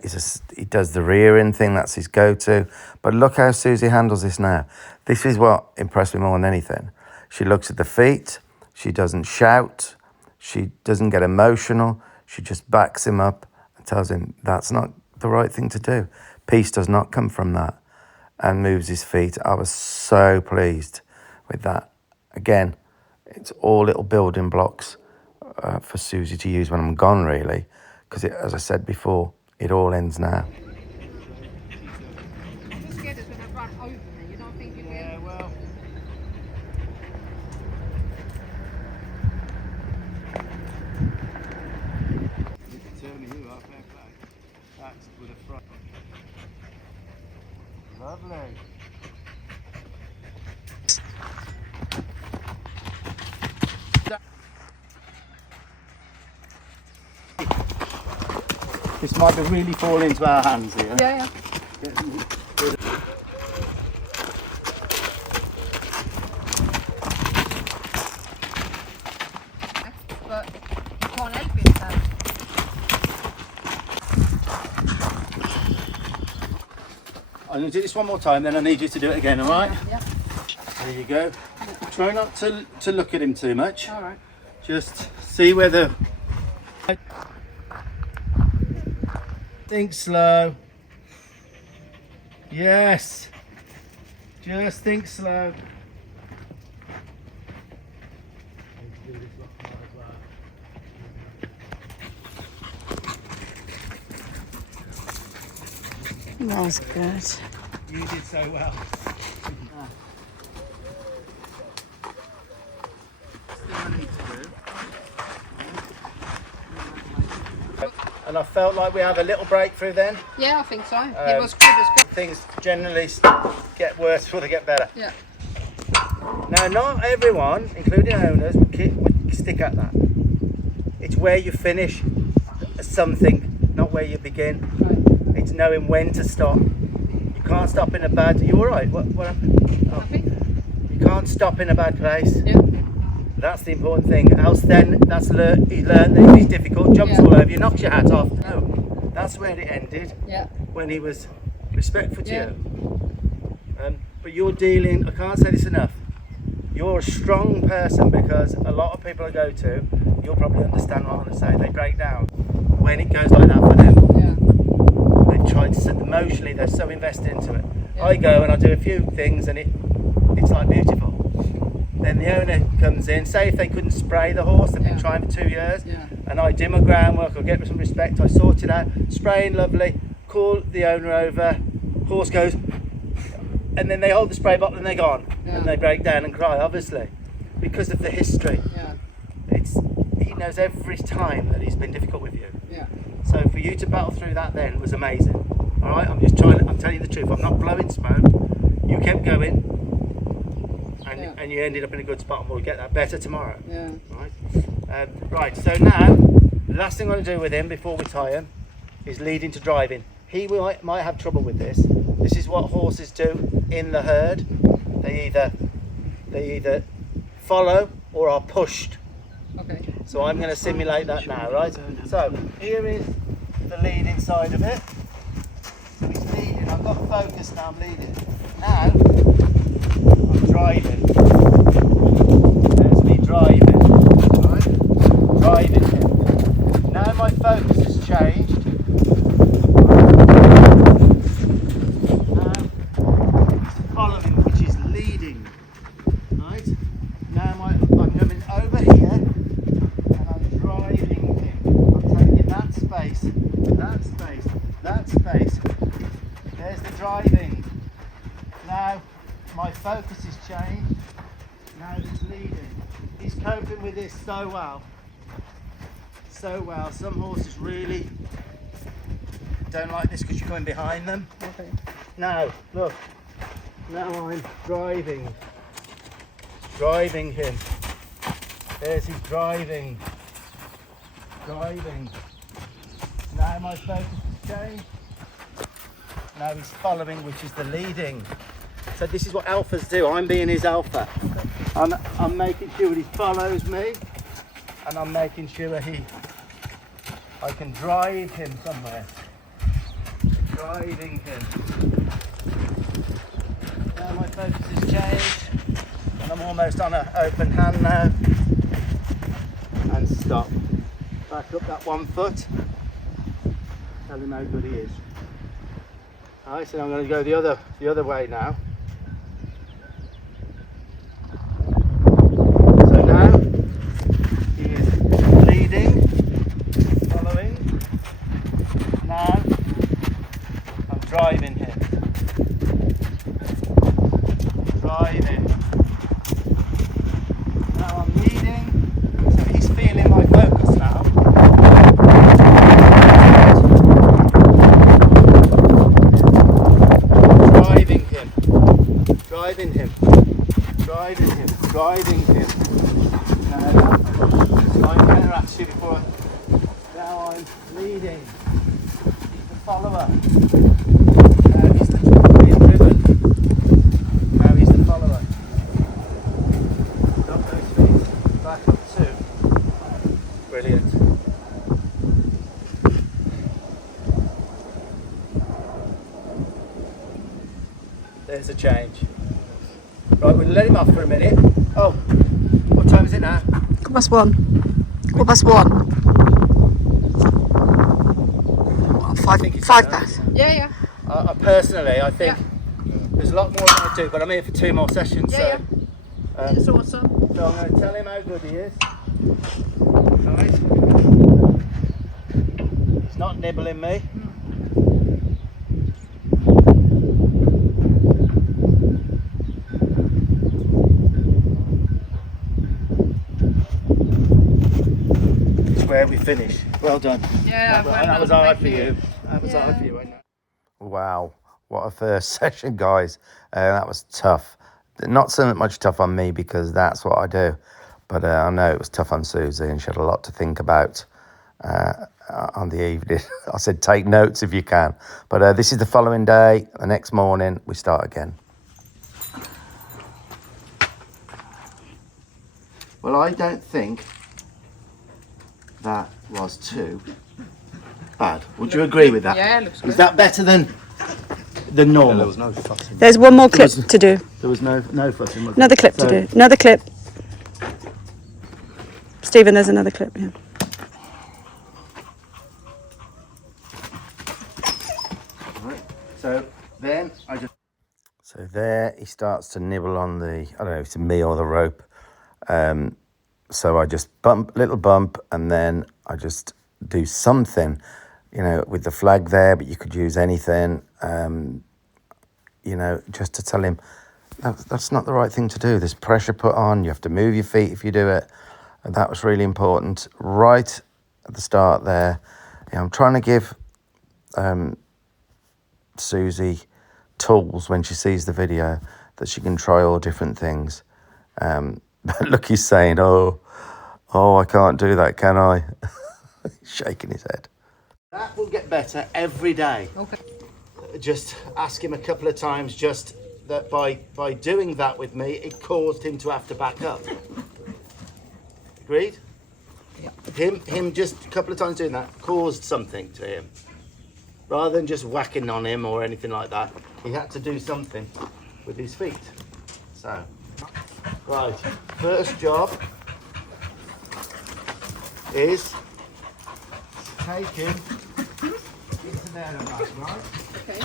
he does the rearing thing, that's his go-to. But look how Susie handles this now. This is what impressed me more than anything. She looks at the feet, she doesn't shout, she doesn't get emotional, she just backs him up and tells him that's not the right thing to do. Peace does not come from that, and moves his feet. I was so pleased with that. Again, it's all little building blocks for Susie to use when I'm gone, really, because as I said before, it all ends now. I'm just scared it's going to run over me. You don't think you will? Yeah, well. Turning you up, fair play. That's with a front. Lovely. This might be really falling into our hands here. Yeah. But you can't help it. I'm going to do this one more time, then I need you to do it again, all right? Yeah. There you go. Try not to look at him too much. All right. Just see whether... Think slow. Yes. Just think slow. That was good. You did so well. Still I need to do. And I felt like we have a little breakthrough then. Yeah, I think so. It was good. It was good. Things generally get worse before they get better. Yeah. Now, not everyone, including owners, would stick at that. It's where you finish something, not where you begin. Right. It's knowing when to stop. You can't stop in a bad... You all right? What happened? Oh. You can't stop in a bad place. Yeah. That's the important thing. Else then, he learned that he's difficult, jumps all over you, knocks your hat off. No, that's where it ended. Yeah. When he was respectful to Yeah. you. But you're dealing, I can't say this enough, you're a strong person, because a lot of people I go to, you'll probably understand what I'm going to say, they break down when it goes like that for them. Yeah. They try to, emotionally, they're so invested into it. Yeah. I go and I do a few things and it's like beautiful. Then the owner comes in, say if they couldn't spray the horse, they've been trying for 2 years, Yeah. and I do my groundwork, I get some respect, I sort it out, spraying lovely, call the owner over, horse goes, and then they hold the spray bottle and they're gone, Yeah. and they break down and cry, obviously, because of the history. Yeah. He knows every time that he's been difficult with you. Yeah. So for you to battle through that then was amazing. All right, I'm telling you the truth, I'm not blowing smoke. You kept going, and you ended up in a good spot, and we'll get that better tomorrow. Yeah. Right. Right. So now, the last thing I'm going to do with him before we tie him is lead into driving. He might have trouble with this. This is what horses do in the herd. They either follow or are pushed. Okay. So I'm going to simulate that now, right? So here is the leading side of it. So he's leading. I've got focus now. I'm leading. Now I'm driving. There's me driving. Right? Driving him. Now my focus has changed. Now it's following, which is leading. Right? Now I'm coming over here and I'm driving him. I'm taking that space, that space, that space. There's the driving. Now my focus has changed. Now it's leading. He's coping with this so well. So well. Some horses really don't like this because you're going behind them. Okay. Now, look. Now I'm driving him. There's his driving. Now my focus has changed. Now he's following, which is the leading. So this is what alphas do. I'm being his alpha. I'm making sure he follows me, and I'm making sure I can drive him somewhere. Driving him. Now my focus has changed, and I'm almost on an open hand now. And stop. Back up that 1 foot. Tell him how good he is. Alright, so I'm going to go the other way now. So now he is leading, following. Now I'm driving him. Driving. Now I'm leading. So he's feeling my focus now. Driving him. Now, I'm better actually before. Now I'm leading. He's the follower. Now he's being driven. Now he's the follower. Stop those feet. Back up 2. Brilliant. There's a change. Right, we'll let him off for a minute. Oh, what time is it now? 1:15. 1:15. Five past. Yeah. Personally, I think there's a lot more I do, but I'm here for 2 more sessions. Yeah, so, It's awesome. So I'm going to tell him how good he is. Right. He's not nibbling me. Where we finish. Well done. Yeah, that was hard for you. That was hard for you, I know. Wow, what a first session, guys. That was tough. Not so much tough on me because that's what I do, but I know it was tough on Susie, and she had a lot to think about on the evening. I said take notes if you can, but this is the following day. The next morning we start again. Well, I don't think that was too bad. Would you agree with that? Yeah, it looks good. Is that better than normal? There was no fussing. There's one more clip to do. There was no fussing. Was Another there? clip to do. Another clip. Stephen, there's another clip. Yeah. Right. So then I just. So there he starts to nibble on the, I don't know if it's me or the rope. So I just little bump, and then I just do something, with the flag there, but you could use anything, just to tell him that's not the right thing to do. There's pressure put on. You have to move your feet if you do it. And that was really important right at the start there. I'm trying to give Susie tools when she sees the video that she can try all different things. But look, he's saying, oh, I can't do that, can I? He's shaking his head. That will get better every day. Okay. Just ask him a couple of times, just that by doing that with me, it caused him to have to back up. Agreed? Yeah. Him just a couple of times doing that caused something to him. Rather than just whacking on him or anything like that, he had to do something with his feet. So, right, first job is take him into there and back, right? Okay.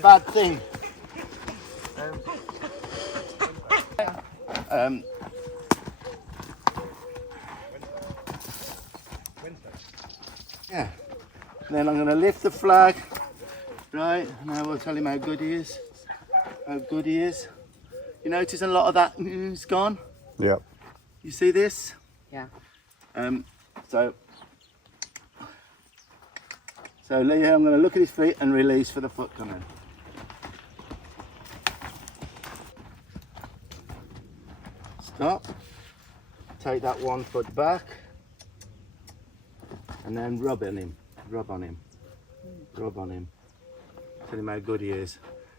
Bad thing. Yeah. Then I'm going to lift the flag. Right, now we'll tell him how good he is. How good he is. You notice a lot of that is gone? Yep. You see this? Yeah. So Leah, I'm going to look at his feet and release for the foot coming. Stop. Take that 1 foot back. And then rub on him. Rub on him. Rub on him. Tell him how good he is.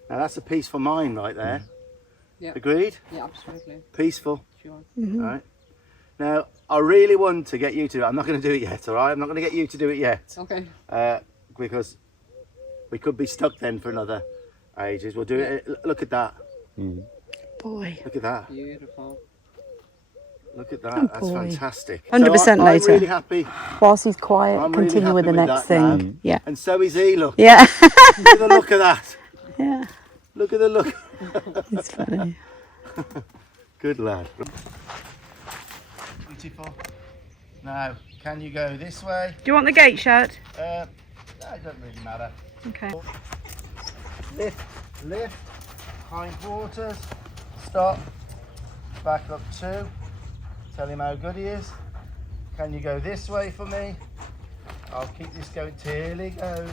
Now that's a peaceful mind right there. Yeah. Agreed? Yeah, absolutely. Peaceful. Sure. Right. Now I really want to get you to. I'm not going to do it yet. All right. I'm not going to get you to do it yet. Okay. Because we could be stuck then for another ages. We'll do it. Look at that. Boy. Look at that. Beautiful. Look at that. Oh, That's boy. fantastic. 100% So I'm later. really happy. Whilst he's quiet, I'm really continue with the happy with next that thing. now. Yeah. And so is he. Look. Yeah. Look at the look of that. Yeah. Look at the look. It's funny. Good lad. Beautiful. Now, can you go this way? Do you want the gate shut? No, it doesn't really matter. Okay. Lift, lift, hindquarters, stop, back up 2. Tell him how good he is. Can you go this way for me? I'll keep this going till he goes.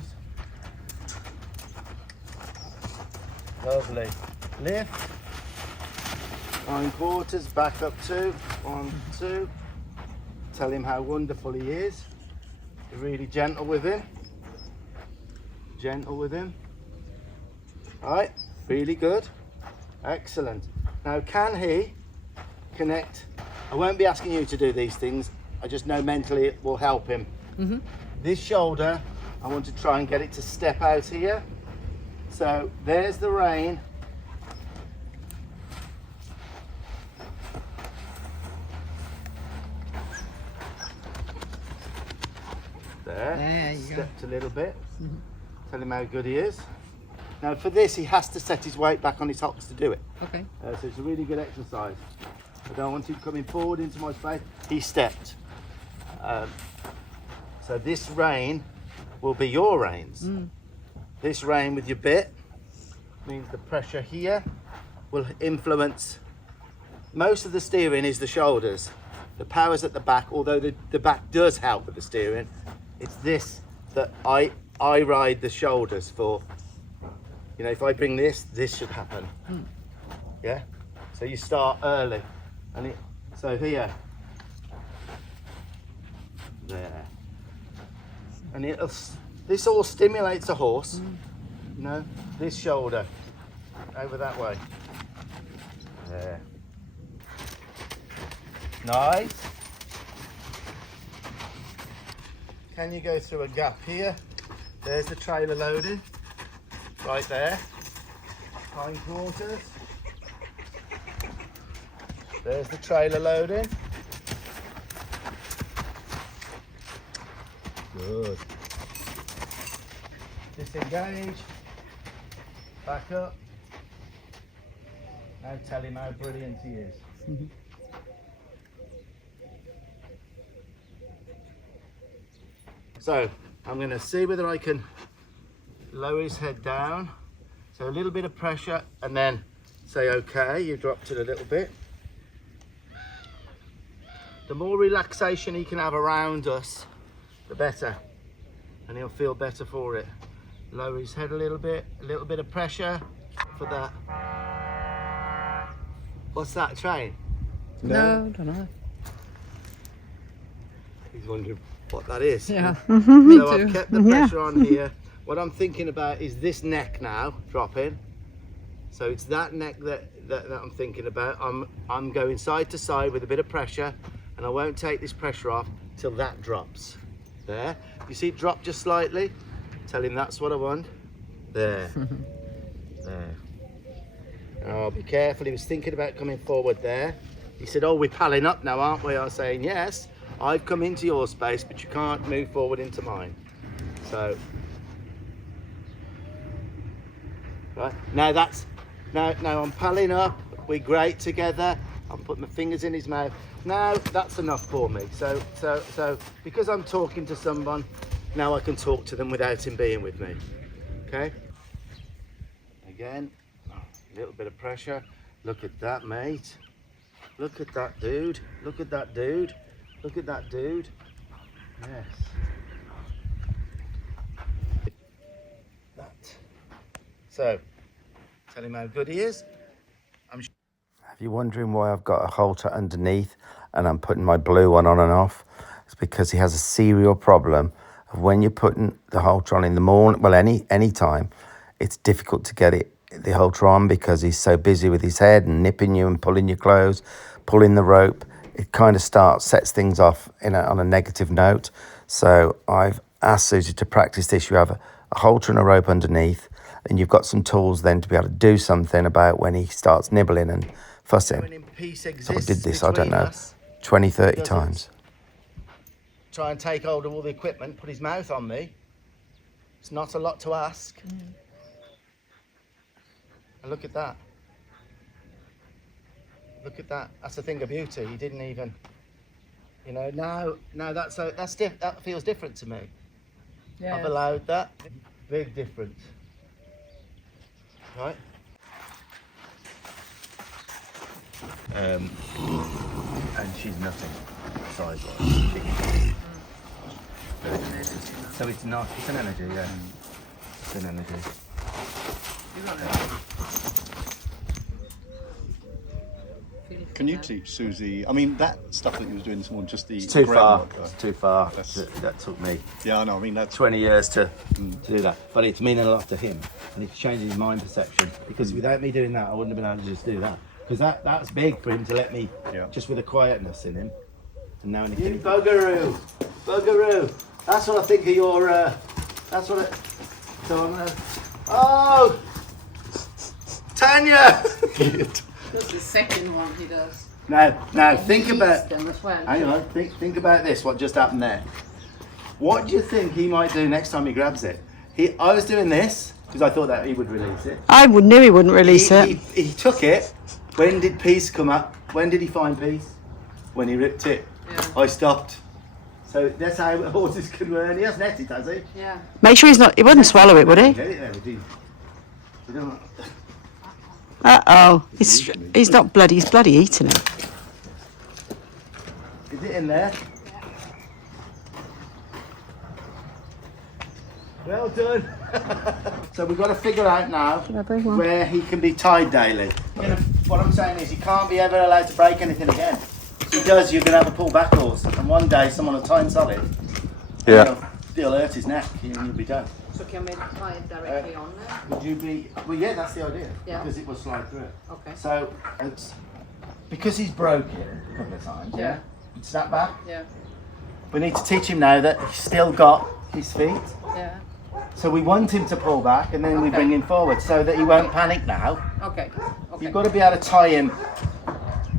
Lovely. Lift, hindquarters, back up 2. 1, 2. Tell him how wonderful he is. Be really gentle with him. Gentle with him. Alright, really good. Excellent. Now can he connect? I won't be asking you to do these things. I just know mentally it will help him. This shoulder, I want to try and get it to step out here. So there's the rein. There you go. Stepped a little bit. Tell him how good he is. Now for this, he has to set his weight back on his hocks to do it. Okay. So it's a really good exercise. I don't want him coming forward into my space. He stepped. So this rein will be your reins. This rein with your bit means the pressure here will influence. Most of the steering is the shoulders. The power's at the back, although the back does help with the steering. It's this that I ride the shoulders for. You know, if I bring this should happen. Yeah? So you start early. And so here. There. And this all stimulates a horse. You know, this shoulder. Over that way. There. Nice. Can you go through a gap here? There's the trailer loading. Right there. Hindquarters. There's the trailer loading. Good. Disengage. Back up. Now tell him how brilliant he is. So I'm going to see whether I can lower his head down. So a little bit of pressure and then say okay, you dropped it a little bit. The more relaxation he can have around us, the better. And he'll feel better for it. Lower his head a little bit of pressure for that. What's that, a train? No, don't know. He's wondering what that is. Yeah. So Me too. I've kept the pressure on here. What I'm thinking about is this neck now dropping. So it's that neck that I'm thinking about. I'm going side to side with a bit of pressure, and I won't take this pressure off till that drops. There. You see it drop just slightly? Tell him that's what I want. There. There. Oh, be careful. He was thinking about coming forward there. He said, oh, we're palling up now, aren't we? I was saying, yes, I've come into your space, but you can't move forward into mine. So, right, now I'm palling up, we're great together. I'm putting my fingers in his mouth. Now that's enough for me. So because I'm talking to someone, Now I can talk to them without him being with me. Okay? Again, a little bit of pressure. Look at that, mate. Look at that dude. Look at that dude. Look at that dude. Yes. That. So, tell him how good he is. If you're wondering why I've got a halter underneath and I'm putting my blue one on and off, it's because he has a serial problem of when you're putting the halter on in the morning, well, any time, it's difficult to get the halter on because he's so busy with his head and nipping you and pulling your clothes, pulling the rope. It kind of sets things off on a negative note. So I've asked Susie to practice this. You have a halter and a rope underneath, and you've got some tools then to be able to do something about when he starts nibbling and fussing. So I did this, I don't know, 20, 30 times. Try and take hold of all the equipment, put his mouth on me. It's not a lot to ask. And look at that. Look at that. That's a thing of beauty. He didn't even, you know. Now that feels different to me. Yeah. I've allowed that. Big difference. Right. And she's nothing size-wise. So it's not. It's an energy, yeah. It's an energy. Can you teach Susie? I mean, that stuff that you was doing this morning, just the It's too far. groundwork, It's too far. That's- That took me Yeah, I know. I mean, that's 20 years to do that. But it's meaning a lot to him. And it's changing his mind perception. Because without me doing that, I wouldn't have been able to just do that. Because that's big for him to let me, just with a quietness in him. And now you buggeroo. Buggeroo. That's what I think of your, that's what it, so I'm gonna, oh! Tanya! That's the second one he does. Now think about, them as well. hang on, think about this, what just happened there. What do you think he might do next time he grabs it? I was doing this, because I thought that he would release it. I knew he wouldn't release it. He took it. When did peace come up? When did he find peace? When he ripped it. Yeah. I stopped. So that's how horses can learn. He hasn't ate it, has he? Yeah. Make sure he wouldn't swallow it, would he? Get it there, would he? You don't- Uh-oh. He's not bloody, he's bloody eating it. Is it in there? Well done. So we've got to figure out now where he can be tied daily. What I'm saying is he can't be ever allowed to break anything again. If he does, you're going to have a pull back horse. And one day someone will tie him solid. Yeah. He'll hurt his neck and you'll be done. So can we tie it directly on there? Would you be... Well, yeah, that's the idea. Yeah. Because it will slide through. Okay. So, because he's broken a couple of times, Yeah. Snap back. Yeah. We need to teach him now that he's still got his feet. Yeah. So we want him to pull back and then we Okay. bring him forward so that he won't panic now. Okay. Okay. You've got to be able to tie him.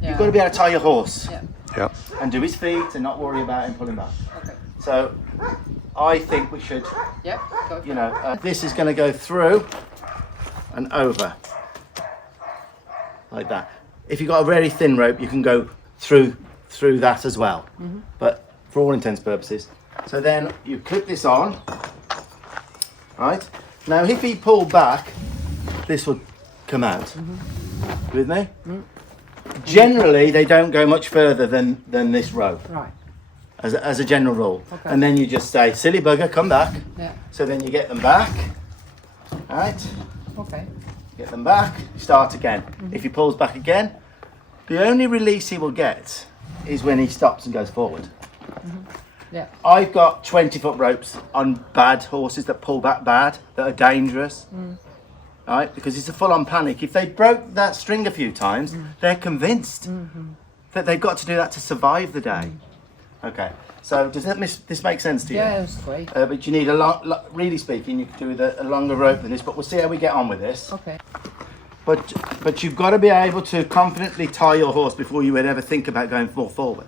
Yeah. You've got to be able to tie your horse Yeah. yeah. and do his feet and not worry about him pulling back. Okay. So I think we should, Yep. Go you know, this is going to go through and over like that. If you've got a very thin rope, you can go through that as well. But for all intents and purposes. So then you clip this on, right? Now if he pulled back, this would come out. With me? Generally, they don't go much further than this rope, Right. as a general rule. Okay. And then you just say, silly bugger, come back. Yeah. So then you get them back, right? Okay. Get them back, start again. If he pulls back again, the only release he will get is when he stops and goes forward. Yeah. I've got 20-foot ropes on bad horses that pull back bad, that are dangerous, right? Because it's a full-on panic. If they broke that string a few times, they're convinced that they've got to do that to survive the day. Okay, so does this make sense to you? Yeah, it's great. But you need really speaking, you could do with a longer rope than this, but we'll see how we get on with this. Okay. But you've got to be able to confidently tie your horse before you would ever think about going more forward.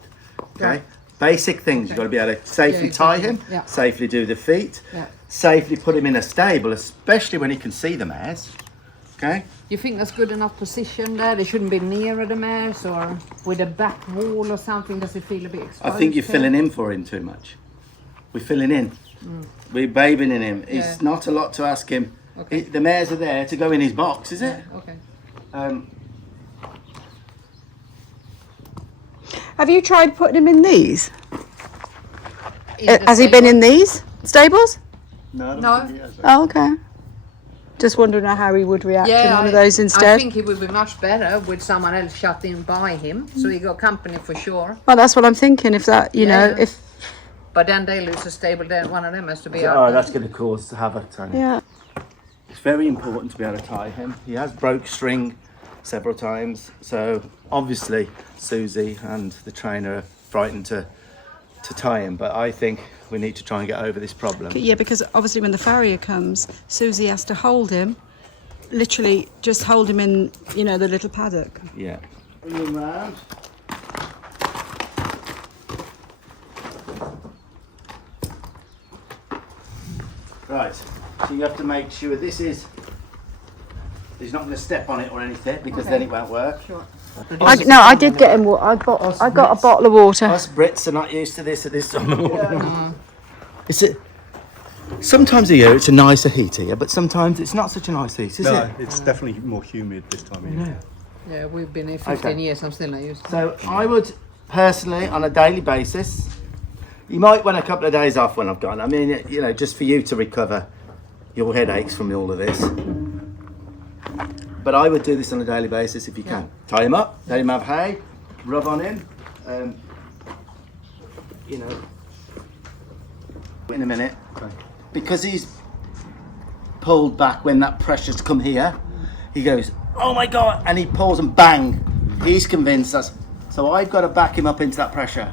Okay? Yeah. Basic things. You've got to be able to safely Yeah, tie exactly. him, Yeah. safely do the feet, Yeah. safely put him in a stable, especially when he can see the mares. Okay? You think that's good enough position there? They shouldn't be nearer the mares or with a back wall or something. Does it feel a bit exposed? I think you're filling in for him too much. we're filling in. We're babing in him. Yeah. It's not a lot to ask him. Okay. The mares are there to go in his box, is it? Okay. Have you tried putting him in these? In the Has he been stable? in these stables? No, I don't No. think he has, Oh, okay. Just wondering how he would react in one of those I instead. think he would be much better with someone else shut in by him, so he got company for sure. Well, that's what I'm thinking. If that, you know, Yeah. if But then they lose a stable, then one of them has to be out. Oh, there. that's going to cause havoc, Tony. yeah. It's very important to be able to tie him. He has broke string several times, so obviously Susie and the trainer are frightened to tie him, but I think we need to try and get over this problem. Yeah, because obviously when the farrier comes, Susie has to hold him, literally just hold him in, you know, the little paddock. Yeah. Bring him round. Right, so you have to make sure he's not going to step on it or anything, because then it won't work. Sure. I did get him. I got a bottle of water. Us Brits are not used to this at this time of morning. Sometimes a year it's a nicer heat here, but sometimes it's not such a nice heat, is No, it? it's definitely more humid this time of year. Yeah, we've been here 15 Okay. years, I'm still not used to it. So I would personally, on a daily basis, you might want a couple of days off when I've gone. I mean, you know, just for you to recover your headaches from all of this. But I would do this on a daily basis if you can. Tie him up, let him have hay, rub on him. You know, in a minute. Okay. Because he's pulled back when that pressure's come here, he goes, oh my God, and he pulls and bang. He's convinced us. So I've got to back him up into that pressure,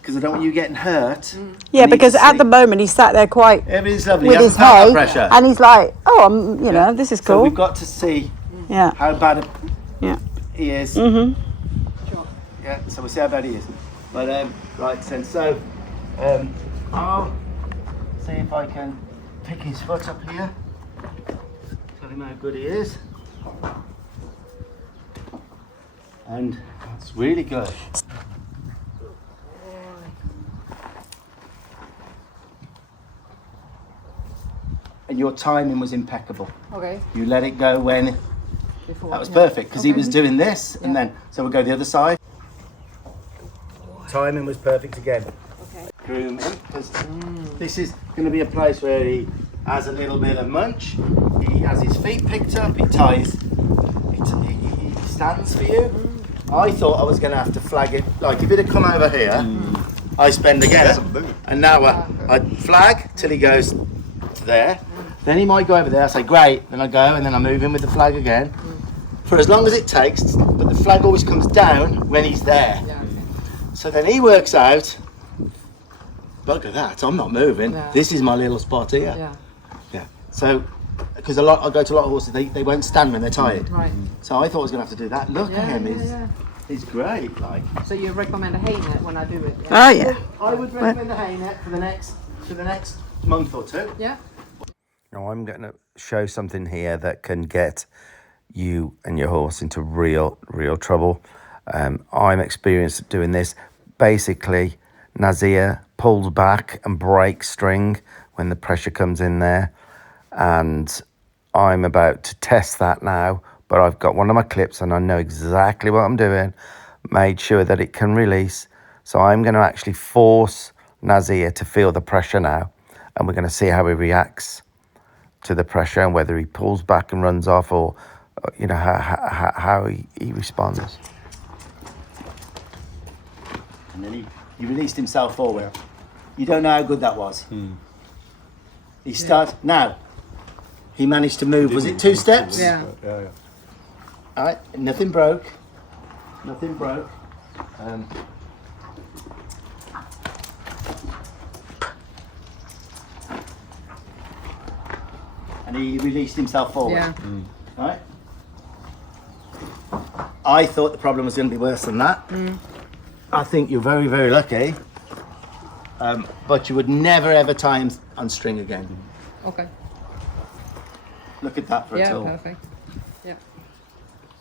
because I don't want you getting hurt. Yeah, I need because to at see. the moment he's sat there quite Everything's lovely. with He his hasn't felt that hay, pressure. and he's like, "Oh, I'm, you know, this is So cool." we've got to see Yeah, how bad yeah. he is. Mhm. Yeah, so we'll see how bad he is. But right then, so I'll see if I can pick his foot up here. Tell him how good he is. And it's really good. And your timing was impeccable. Okay. You let it go when Before. that was yeah. perfect, because he Okay. was doing this and Yeah. then so we'll go the other side. Timing was perfect again. Okay. Groom him, because this is going to be a place where he has a little bit of munch. He has his feet picked up. He ties. He stands for you. I thought I was going to have to flag it. Like if it had come over here, I spend again, Doesn't move. and now I'd flag till he goes to there. Then he might go over there. I say great. Then I go and then I move him with the flag again. For as long as it takes, but the flag always comes down when he's there. Yeah. So then he works out, bugger that, I'm not moving. No. This is my little spot here. Yeah. Yeah. So, because I go to a lot of horses, they won't stand when they're tired. Right. So I thought I was going to have to do that. Look Yeah, at him, yeah. he's great. Like, So you recommend a hay net when I do it? Yeah. Oh yeah. I would recommend the hay net for the next month or two. Yeah. Now I'm going to show something here that can get you and your horse into real trouble. I'm experienced at doing this. Basically, Nazia pulls back and breaks string when the pressure comes in there. And I'm about to test that now, but I've got one of my clips and I know exactly what I'm doing. Made sure that it can release. So I'm going to actually force Nazia to feel the pressure now. And we're going to see how he reacts to the pressure and whether he pulls back and runs off, or you know how he responds. And then he released himself forward. You don't know how good that was. He started, now, he managed to move, was it 2 steps? Yeah. Yeah. All right, nothing broke. And he released himself forward. Yeah. All right. I thought the problem was going to be worse than that. I think you're very, very lucky. But you would never ever tie him on string again. Okay. Look at that for a Yeah. tool. Perfect. Yeah.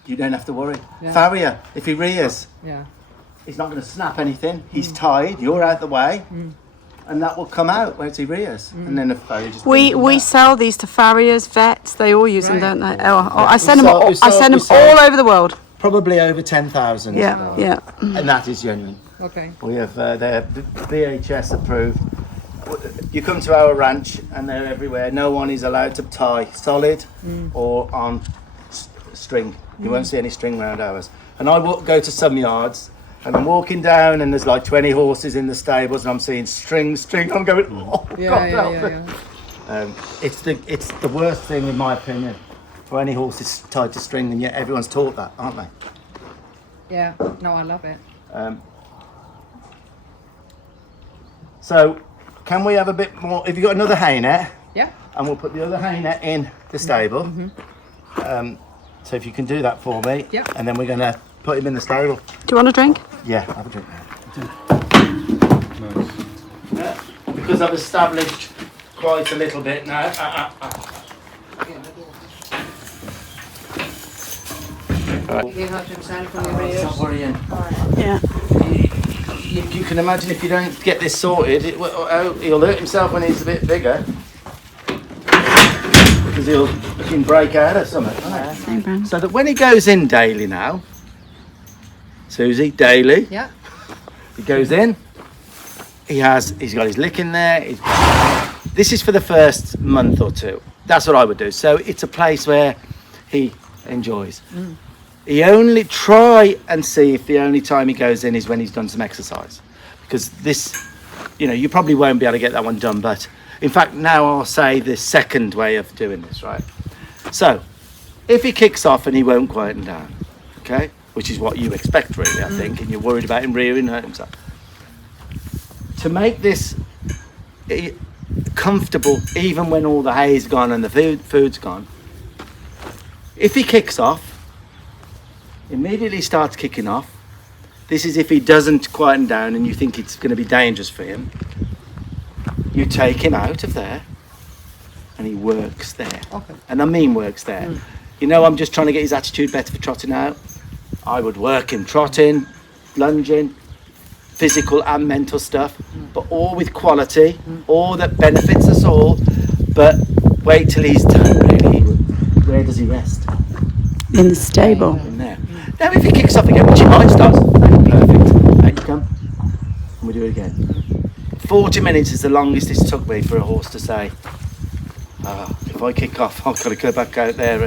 You don't have to worry. Yeah. Farrier, if he rears, Yeah. he's not going to snap anything. He's tied. You're out the way. and that will come out once he rears, and then the farrier just We brings him back. sell these to farriers, vets. They all use them, don't they? Oh, I We send them. sell- we I sell- send we them sell- all over the world. Probably over 10,000. Yeah, yeah. And that is genuine. Okay. We have they're VHS approved. You come to our ranch and they're everywhere. No one is allowed to tie solid or on string. You won't see any string around ours. And I go to some yards and I'm walking down and there's like 20 horses in the stables and I'm seeing string. I'm going, oh God, help me. It's the worst thing in my opinion for any horses tied to string, and yet everyone's taught that, aren't they? Yeah. No, I love it. So, can we have a bit more? Have you got another hay net? Yeah. And we'll put the other hay net in the stable. So if you can do that for me, Yep. and then we're going to put him in the stable. Do you want a drink? Yeah, have a drink now. Because I've established quite a little bit now. He hurt himself when he rears. Stop worrying. Yeah. You can imagine if you don't get this sorted, he'll hurt himself when he's a bit bigger. Because he can break out or something. Hey, Bran. So that when he goes in daily now, Susie, daily, Yeah. he goes in, he's got his lick in there. This is for the first month or two. That's what I would do. So it's a place where he enjoys. He only try and see if the only time he goes in is when he's done some exercise. Because this, you probably won't be able to get that one done. But in fact, now I'll say the second way of doing this, right? So if he kicks off and he won't quieten down, okay? Which is what you expect really, I think. And you're worried about him rearing, hurt himself. To make this comfortable, even when all the hay's gone and the food's gone, if he kicks off, immediately starts kicking off. This is if he doesn't quieten down and you think it's going to be dangerous for him. You take him out of there and he works there. Okay. And I mean works there. I'm just trying to get his attitude better for trotting out. I would work him trotting, lunging, physical and mental stuff, but all with quality, all that benefits us all. But wait till he's done, really. Where does he rest? In the stable. In there. Now if he kicks off again, which he might start, perfect. Out you come. And we do it again. 40 minutes is the longest it's took me for a horse to say, if I kick off, I've got to go back out there.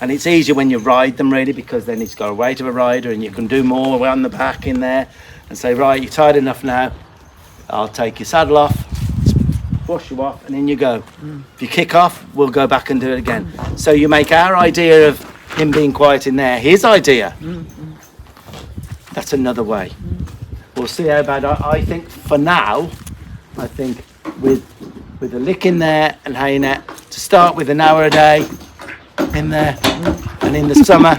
And it's easier when you ride them really, because then it's got a weight of a rider and you can do more on the back in there and say, right, you're tired enough now, I'll take your saddle off, wash you off, and in you go. If you kick off, we'll go back and do it again. So you make our idea of him being quiet in there his idea. That's another way. We'll see how bad. I think for now, with a lick in there and hay net, to start with an hour a day in there, and in the summer,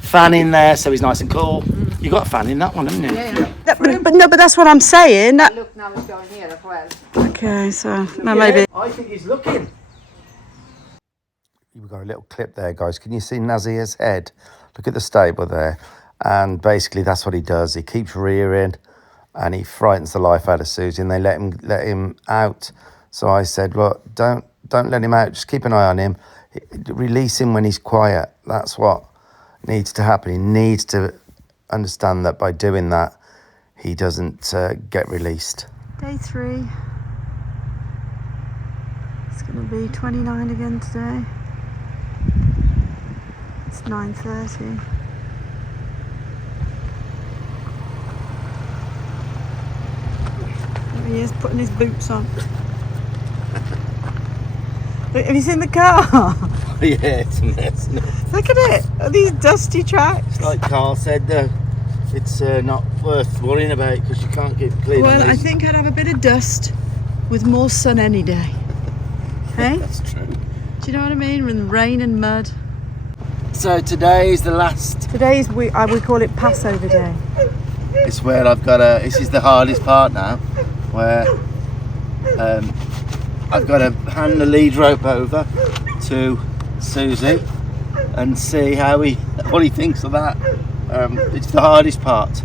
fan in there so he's nice and cool. You got a fan in that one, haven't you? Yeah. But that's what I'm saying. Look, now it's going here as well. Okay, so maybe. I think he's looking. We've got a little clip there, guys. Can you see Nazia's head? Look at the stable there. And basically that's what he does. He keeps rearing and he frightens the life out of Susie, and they let him out. So I said, look, don't let him out. Just keep an eye on him. Release him when he's quiet. That's what needs to happen. He needs to understand that by doing that, he doesn't get released. Day 3. It's going to be 29 again today. It's 9:30. There he is, putting his boots on. Have you seen the car? Yeah, it's a mess. Look at it. Are these dusty tracks? Like Carl said, it's not worth worrying about because you can't keep cleaning Well, I these. think I'd have a bit of dust with more sun any day. Hey? That's true. Do you know what I mean? With rain and mud. So today is the last. Today is we call it Passover Day. It's where I've got this is the hardest part now, where I've got to hand the lead rope over to Susie and see what he thinks of that. It's the hardest part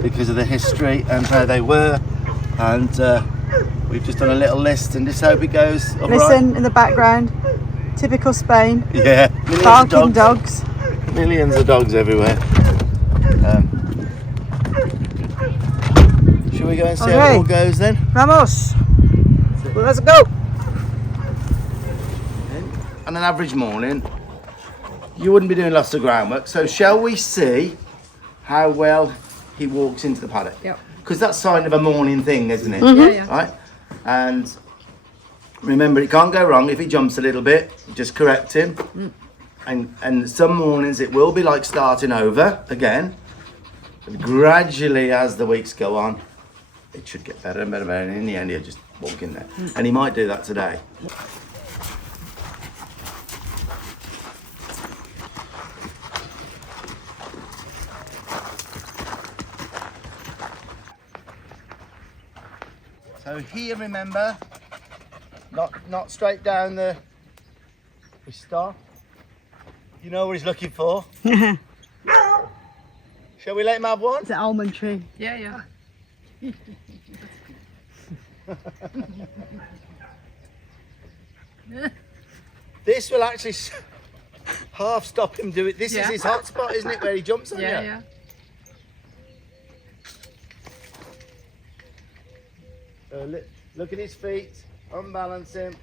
because of the history and how they were, and We've just done a little list and just hope it goes all Listen right. in the background. Typical Spain. Yeah, millions Barking of dogs. dogs. Millions of dogs everywhere. Shall we go and see how it Okay. all goes then? Vamos. Well, let's go. On an average morning, you wouldn't be doing lots of groundwork. So shall we see how well he walks into the paddock? Yep. Because that's sign of a morning thing, isn't it? Yeah, yeah. Right? And remember, it can't go wrong if he jumps a little bit. Just correct him. And some mornings it will be like starting over again. But gradually, as the weeks go on, it should get better and better and better. And in the end, he'll just walk in there. And he might do that today. So here, remember, not straight down the. We stop. You know what he's looking for. Shall we let him have one? It's an almond tree. Yeah, yeah. This will actually half stop him do it. This is Yeah. his hot spot, isn't it, where he jumps on Yeah, you? yeah. Look at his feet. Unbalance him.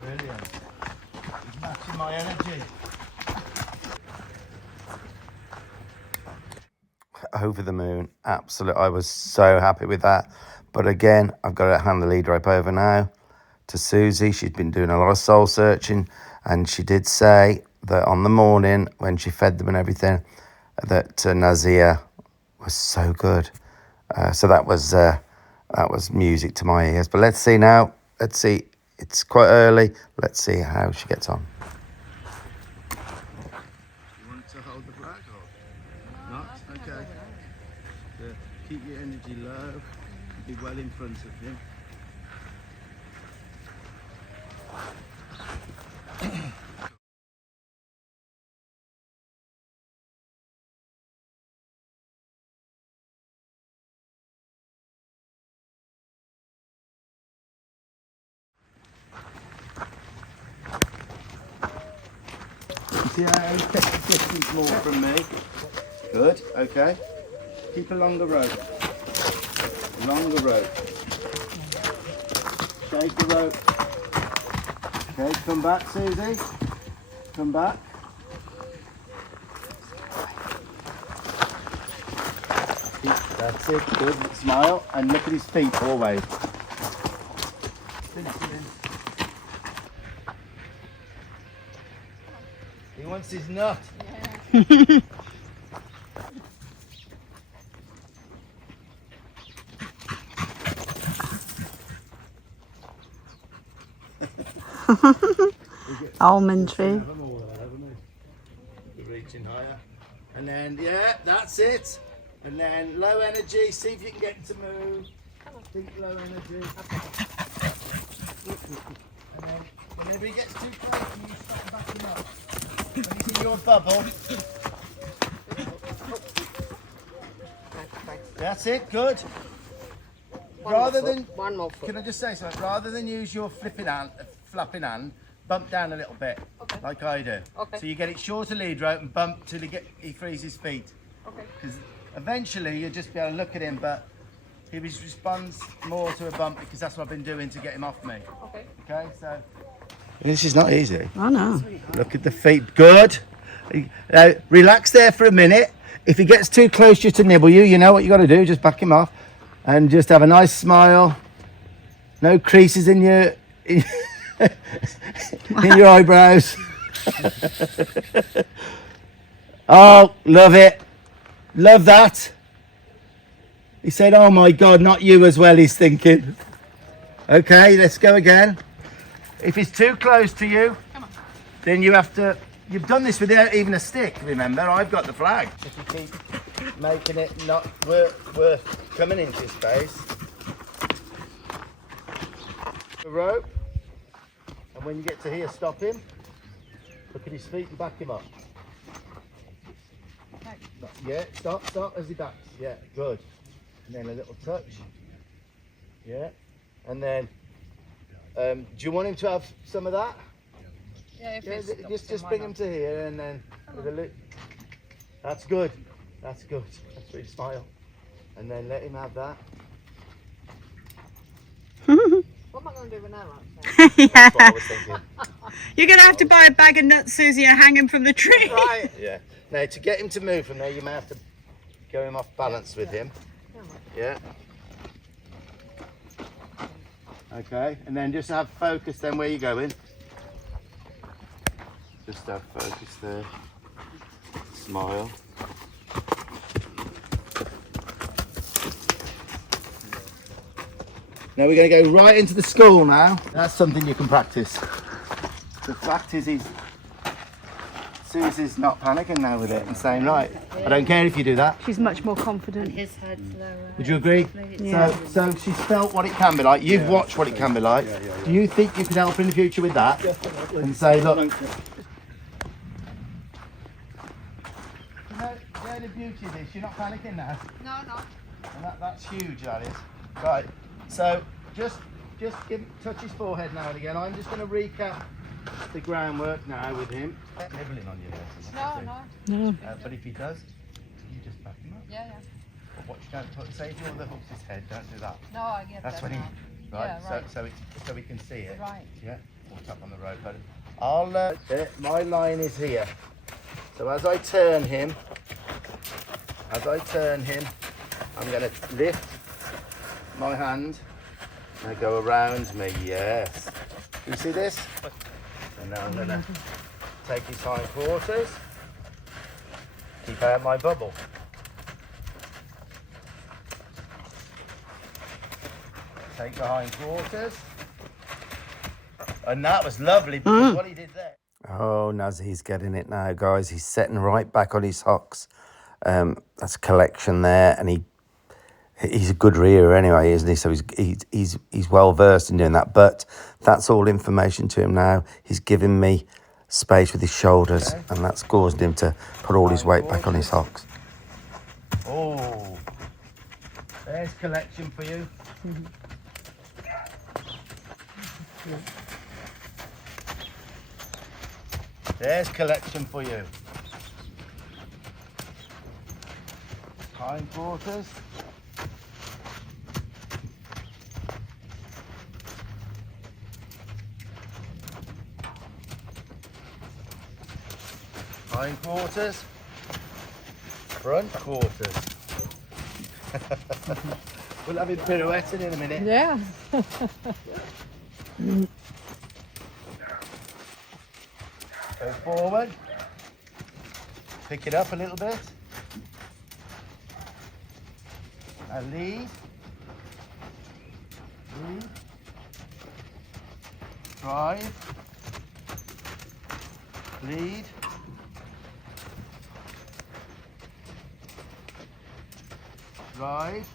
Brilliant. He's matching my energy. Over the moon, absolute. I was so happy with that. But again, I've got to hand the lead rope over now to Susie. She's been doing a lot of soul searching, and she did say that on the morning when she fed them and everything, that Nazia was so good. So that was music to my ears. But let's see now. Let's see. It's quite early. Let's see how she gets on. You want to hold the flag or not? Okay. Keep your energy low. Be well in front of him. See how he takes the distance more from me? Good, okay. Keep a longer rope. Longer rope. Shake the rope. Okay, come back, Susie. Come back. That's it, good. Smile and look at his feet always. He wants his nut. Almond tree. You're reaching higher. And then, yeah, that's it. And then low energy, see if you can get him to move. Think low energy. And then whenever he gets too close, you start backing up. When he's in your bubble. That's it, good. Rather than, One more foot. can I just say something? Rather than use your flapping hand, bump down a little bit, Okay. like I do. Okay. So you get it shorter lead rope and bump till he frees his feet. Okay. Because eventually you'll just be able to look at him, but he responds more to a bump because that's what I've been doing to get him off me. Okay. Okay, so. This is not easy. Oh no. Look at the feet, good. Now, relax there for a minute. If he gets too close just to nibble you, you know what you got to do, just back him off. And just have a nice smile. No creases in your in your eyebrows. Oh, love it. Love that. He said, oh my God, not you as well, he's thinking. Okay, let's go again. If it's too close to you, then you have to, you've done this without even a stick, remember? I've got the flag. If you keep making it not worth coming into his face. The rope, and when you get to here, stop him. Look at his feet and back him up. Yeah, stop as he backs. Yeah, good. And then a little touch. Yeah. And then, do you want him to have some of that? Yeah, if Yeah, it's just bring him to here and then with a look. That's good. That's good. That's really smile. And then let him have that. What am I going to do with that? That's what I was thinking. You're going to have to buy a bag of nuts, Susie, and hang him from the tree. Right. Yeah. Now to get him to move from there, you may have to go him off balance with him. Yeah. Okay. And then just have focus then where you're going. Just have focus there. Smile. Now we're going to go right into the school now. That's something you can practice. The fact is Susie's not panicking now with it and saying, right, I don't care if you do that. She's much more confident. His head's lower. Would you agree? Yeah. So she's felt what it can be like. You've watched what it can be like. Do you think you could help in the future with that? Definitely. And say, look, you know the beauty of this, you're not panicking now. No, no. And that's huge, that is. Right, so just touch his forehead now and again. I'm just going to recap the groundwork now with him. Nibbling on your nose. No. But if he does, you just back him up. Yeah. But watch, don't touch. Say if you're the hook's his head, don't do that. No, I get That's that when he, now. right? Yeah, right. So we can see it. Right. Yeah. Or tap on the rope. But I'll. My line is here. So as I turn him, I'm going to lift my hand and go around me. Yes. You see this? And now I'm going to take his hind quarters. Keep out my bubble. Take the hind quarters. And that was lovely because what he did there. Oh, Nazia's getting it now, guys. He's setting right back on his hocks. That's a collection there, and he's a good rearer anyway, isn't he? So he's well versed in doing that. But that's all information to him now. He's giving me space with his shoulders, and that's caused him to put all his weight back on his hocks. Oh, there's collection for you. There's collection for you. Hind quarters. Hind quarters. Front quarters. We'll have him pirouetting in a minute. Yeah. Go forward. Pick it up a little bit. And lead. Lead. Drive. Lead. Drive.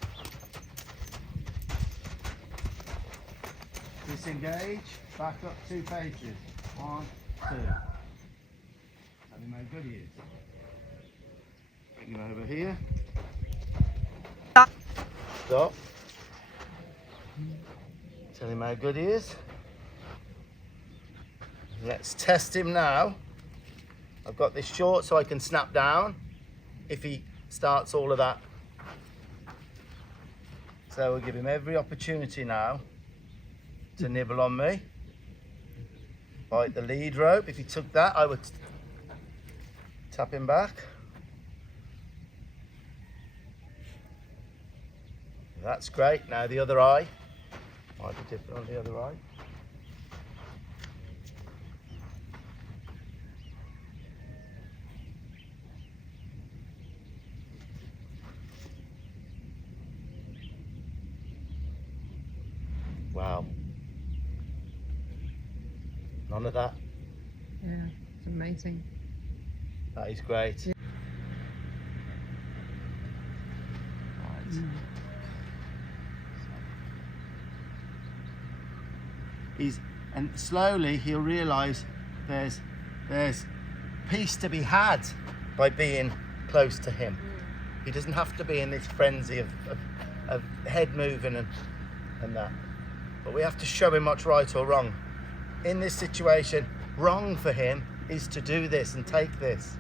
Disengage. Back up 2 paces. 1, 2. Tell him how good he is. Bring him over here. Stop. Tell him how good he is. Let's test him now. I've got this short so I can snap down if he starts all of that. So we'll give him every opportunity now to nibble on me. Bite the lead rope. If he took that, I would tap him back. That's great. Now the other eye. Might be different on the other eye. Wow. None of that. Yeah, it's amazing. That is great. Yeah. Right. And slowly he'll realise there's There's peace to be had by being close to him. He doesn't have to be in this frenzy of head moving and that. But we have to show him what's right or wrong. In this situation, wrong for him is to do this and take this.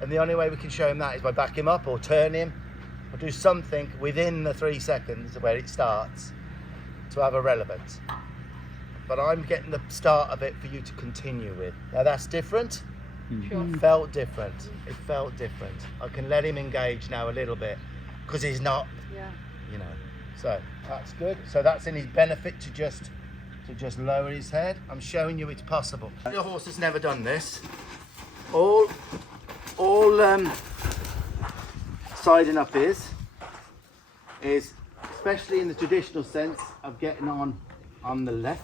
And the only way we can show him that is by back him up or turn him or do something within the 3 seconds where it starts to have a relevance. But I'm getting the start of it for you to continue with. Now that's different. Sure. Felt different. It felt different. I can let him engage now a little bit because he's not, Yeah. you know. So that's good. So that's in his benefit to just lower his head. I'm showing you it's possible. Your horse has never done this. All siding up is especially in the traditional sense of getting on the left.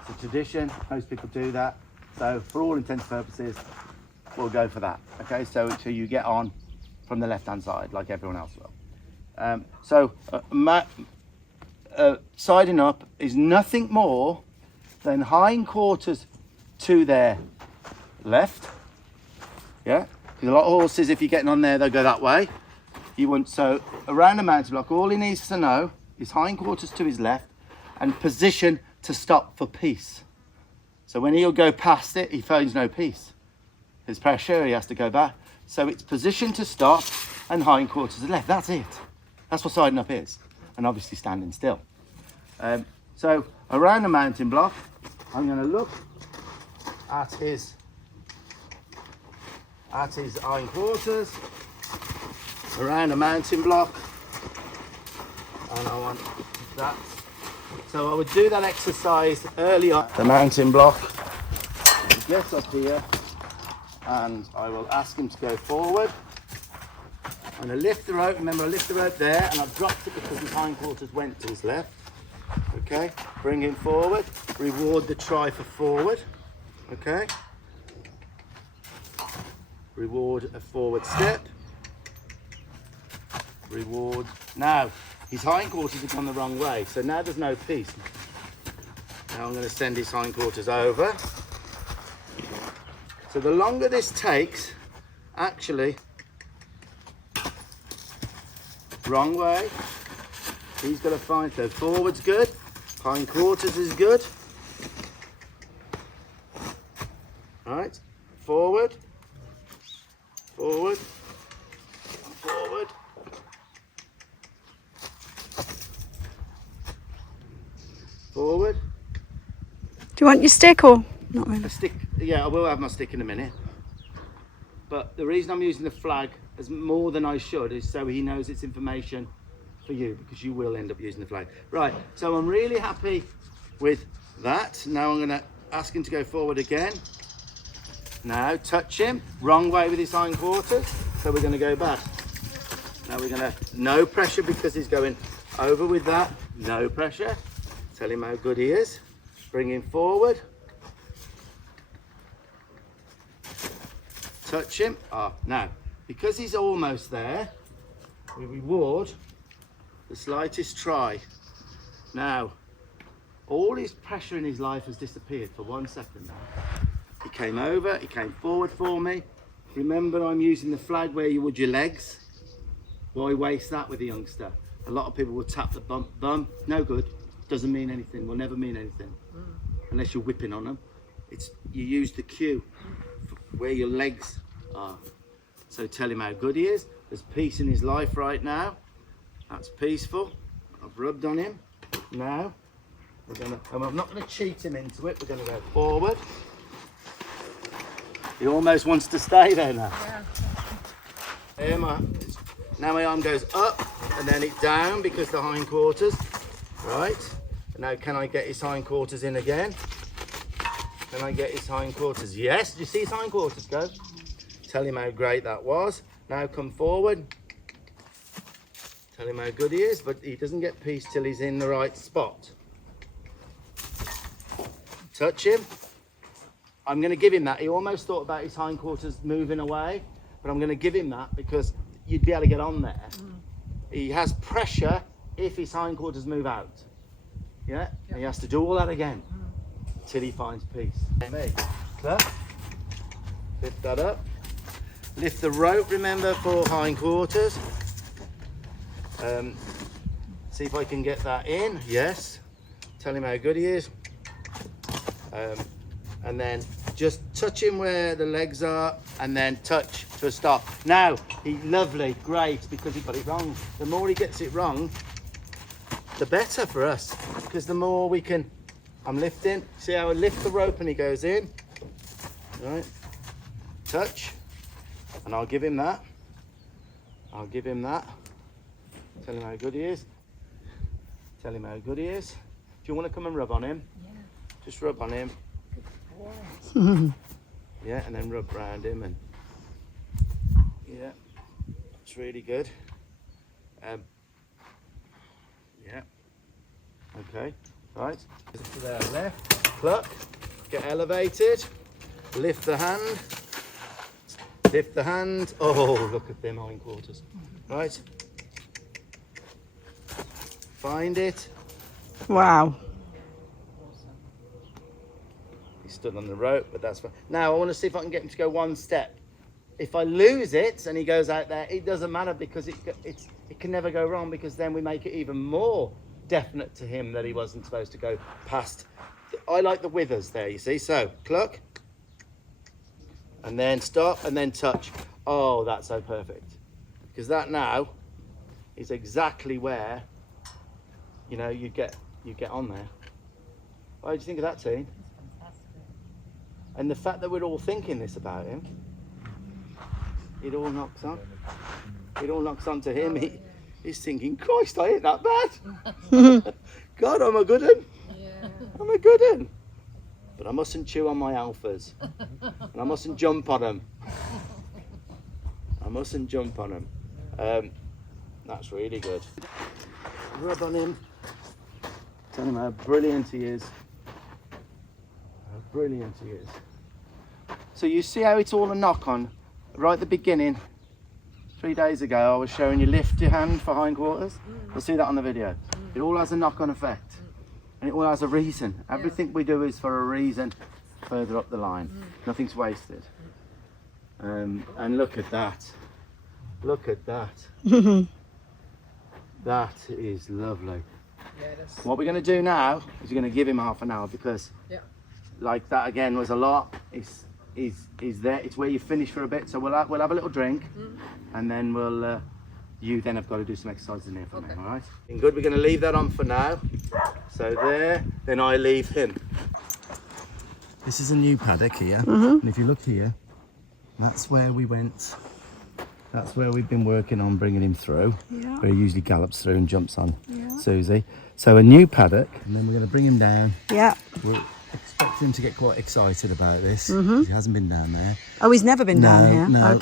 It's a tradition. Most people do that. So for all intents and purposes, we'll go for that. Okay, so you get on from the left-hand side like everyone else will. Siding up is nothing more than hindquarters to their left. Yeah, because a lot of horses, if you're getting on there, they'll go that way. You want, so around the mountain block, all he needs to know is hindquarters to his left and position to stop for peace. So when he'll go past it, he finds no peace. There's pressure, he has to go back. So it's position to stop and hindquarters to the left. That's it. That's what siding up is. And obviously standing still. So around the mountain block, I'm going to look at his hindquarters around the mountain block, and I want that. So I would do that exercise early on the mountain block. He gets up here and I will ask him to go forward. I'm going to lift the rope. Remember, I lift the rope there and I've dropped it because his hindquarters went to his left. Okay, bring him forward. Reward the try for forward. Okay. Reward a forward step. Reward. Now, his hindquarters have gone the wrong way, so now there's no peace. Now I'm going to send his hindquarters over. So the longer this takes, actually, wrong way. He's got to find, so forward's good, hindquarters is good. All right, forward, forward, forward. Forward. Do you want your stick or not really? A stick, yeah, I will have my stick in a minute. But the reason I'm using the flag as more than I should is so he knows it's information for you, because you will end up using the flag. Right, so I'm really happy with that. Now I'm going to ask him to go forward again. Now touch him, wrong way with his hindquarters, so we're going to go back. Now we're going to, no pressure because he's going over with that, no pressure. Tell him how good he is. Bring him forward. Touch him. Now, because he's almost there, we reward the slightest try. Now, all his pressure in his life has disappeared for 1 second now. He came over, he came forward for me. Remember, I'm using the flag where you would your legs. Why waste that with a youngster? A lot of people will tap the bum. No good. Doesn't mean anything, will never mean anything unless you're whipping on them. It's, you use the cue for where your legs are. So tell him how good he is. There's peace in his life right now. That's peaceful. I've rubbed on him. Now we're gonna, and I'm not going to cheat him into it. We're going to go forward. He almost wants to stay there now. Here now my arm goes up and then it down because the hindquarters. Right, now can I get his hindquarters in again? Can I get his hindquarters? Yes, did you see his hindquarters go? Tell him how great that was. Now come forward. Tell him how good he is, but he doesn't get peace till he's in the right spot. Touch him. I'm going to give him that. He almost thought about his hindquarters moving away, but I'm going to give him that because you'd be able to get on there. He has pressure if his hindquarters move out. Yeah? And he has to do all that again till he finds peace. Me. Clear? Lift that up. Lift the rope, remember, for hindquarters. See if I can get that in. Yes. Tell him how good he is. And then just touch him where the legs are and then touch to a stop. Now, lovely, great, because he got it wrong. The more he gets it wrong, the better for us, because the more we can, I'm lifting. See how I lift the rope and he goes in? Right. Touch. And I'll give him that. I'll give him that. Tell him how good he is. Tell him how good he is. Do you want to come and rub on him? Yeah. Just rub on him. Yeah, and then rub around him, and yeah, it's really good. Yeah. Okay. Right. To their left. Pluck. Get elevated. Lift the hand. Lift the hand. Oh, look at them hindquarters. Right. Find it. Wow. He stood on the rope, but that's fine. Now I want to see if I can get him to go one step. If I lose it and he goes out there, it doesn't matter, because it can never go wrong, because then we make it even more definite to him that he wasn't supposed to go past. I like the withers there, you see. So cluck, and then stop, and then touch. Oh, that's so perfect, because that now is exactly where, you know, you get on there. What do you think of that, Teen? And the fact that we're all thinking this about him, it all knocks on. It all knocks on to him. He's thinking, Christ, I ain't that bad. God, I'm a good one. Yeah. I'm a good one. But I mustn't chew on my alphas. And I mustn't jump on them. I mustn't jump on them. That's really good. Rub on him. Tell him how brilliant he is. How brilliant he is. So you see how it's all a knock on? Right at the beginning, 3 days ago, I was showing you lift your hand for hindquarters. You'll see that on the video. It all has a knock-on effect. And it all has a reason. Everything we do is for a reason further up the line. Nothing's wasted. And look at that. Look at that. That is lovely. Yeah, that's, What we're going to do now is we're going to give him half an hour, because yeah. like that again was a lot. Is there? It's where you finish for a bit. So we'll have a little drink, and then we'll. You then have got to do some exercises in here for me. All right. Good. We're going to leave that on for now. So there. Then I leave him. This is a new paddock here, and if you look here, that's where we went. That's where we've been working on bringing him through. Yeah. Where he usually gallops through and jumps on Susie. So a new paddock, and then we're going to bring him down. Yeah. We'll expect him to get quite excited about this. He hasn't been down there. Oh, he's never been down here. No. Okay.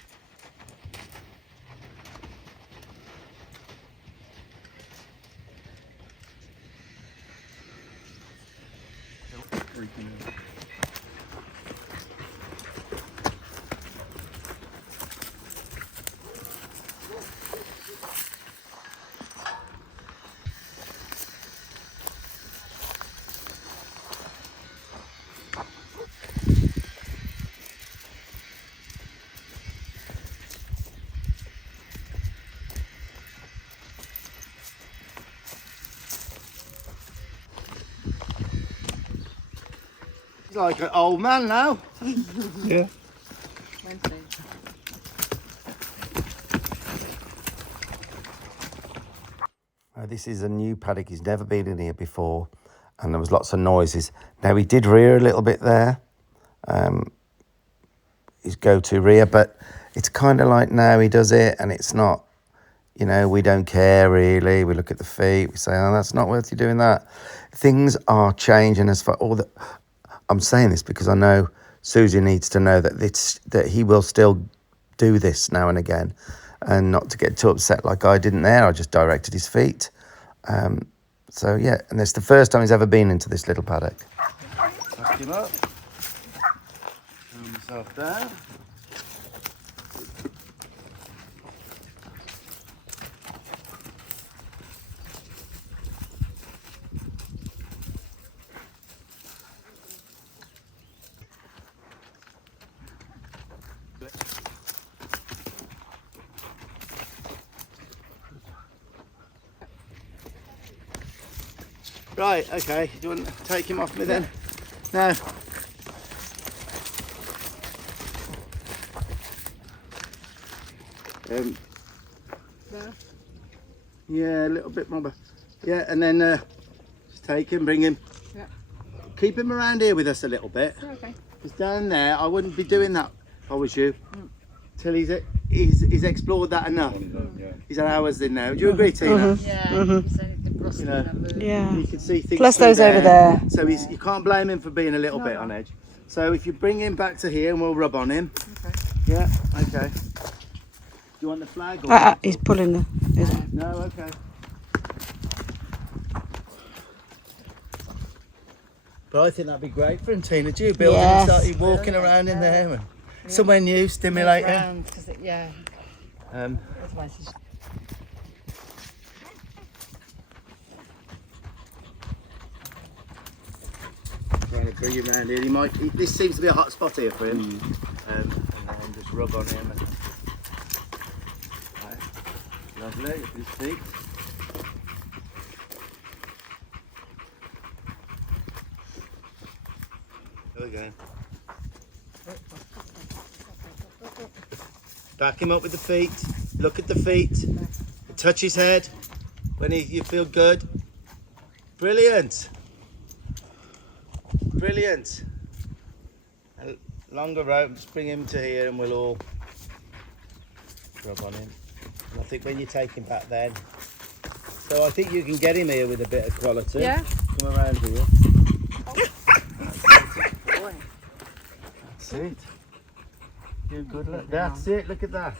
He's like an old man now. Yeah. Wednesday. This is a new paddock. He's never been in here before, and there was lots of noises. Now, he did rear a little bit there, his go-to rear, but it's kind of like now he does it, and it's not, you know, we don't care really. We look at the feet, we say, oh, that's not worth you doing that. Things are changing as far all the. I'm saying this because I know Susie needs to know that he will still do this now and again, and not to get too upset like I didn't there. I just directed his feet. So yeah, and it's the first time he's ever been into this little paddock. Tuck him up. Calm yourself down. Right, okay. Do you want to take him off me then? No. Yeah, a little bit more. Yeah, and then just take him, bring him. Yeah. Keep him around here with us a little bit. Okay. Because down there, I wouldn't be doing that if I was you. Till he's explored that enough. He's had hours in now. Do you agree, Tina? Yeah. You know, Yeah. you can see things. Plus through those over there. So you can't blame him for being a little bit on edge. So if you bring him back to here, and we'll rub on him. Okay. Yeah. Okay. Do you want the flag? Or He's pulling the. No. Okay. But I think that'd be great for him, Tina. Do you build him and Yes. start walking around in there? And somewhere new, stimulating. Round, 'cause yeah. Otherwise he's Trying to bring him around here. This seems to be a hot spot here for him. And then just rub on him. Right. Lovely. His feet. There we go. Back him up with the feet. Look at the feet. Touch his head when you feel good. Brilliant. Brilliant. A longer rope, just bring him to here and we'll all rub on him. And I think when you take him back then, so I think you can get him here with a bit of quality. Yeah. Come around here. That's it. Do good look. That's it, look at that.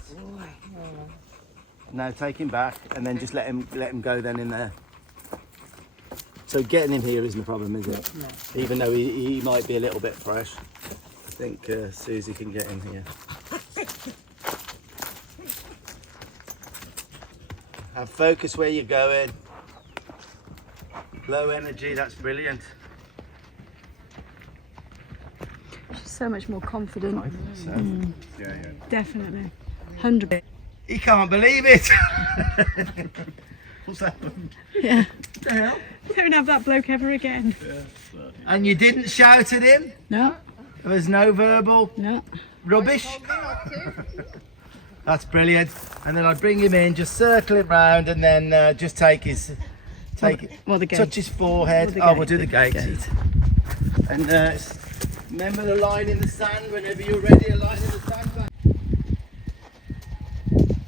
Now take him back and then just let him go then in there. So getting him here isn't a problem, is it? No. Even though he might be a little bit fresh. I think Susie can get him here. Have focus where you're going. Low energy, that's brilliant. She's so much more confident. Yeah. Definitely. 100%. He can't believe it. What's happened? Yeah. What the hell? Don't have that bloke ever again. And you didn't shout at him? No. There was no verbal No. rubbish? That's brilliant. And then I bring him in, just circle him round, and then just take the gate. touch his forehead. We'll do the gate. And remember the line in the sand. Whenever you're ready, a line in the sand.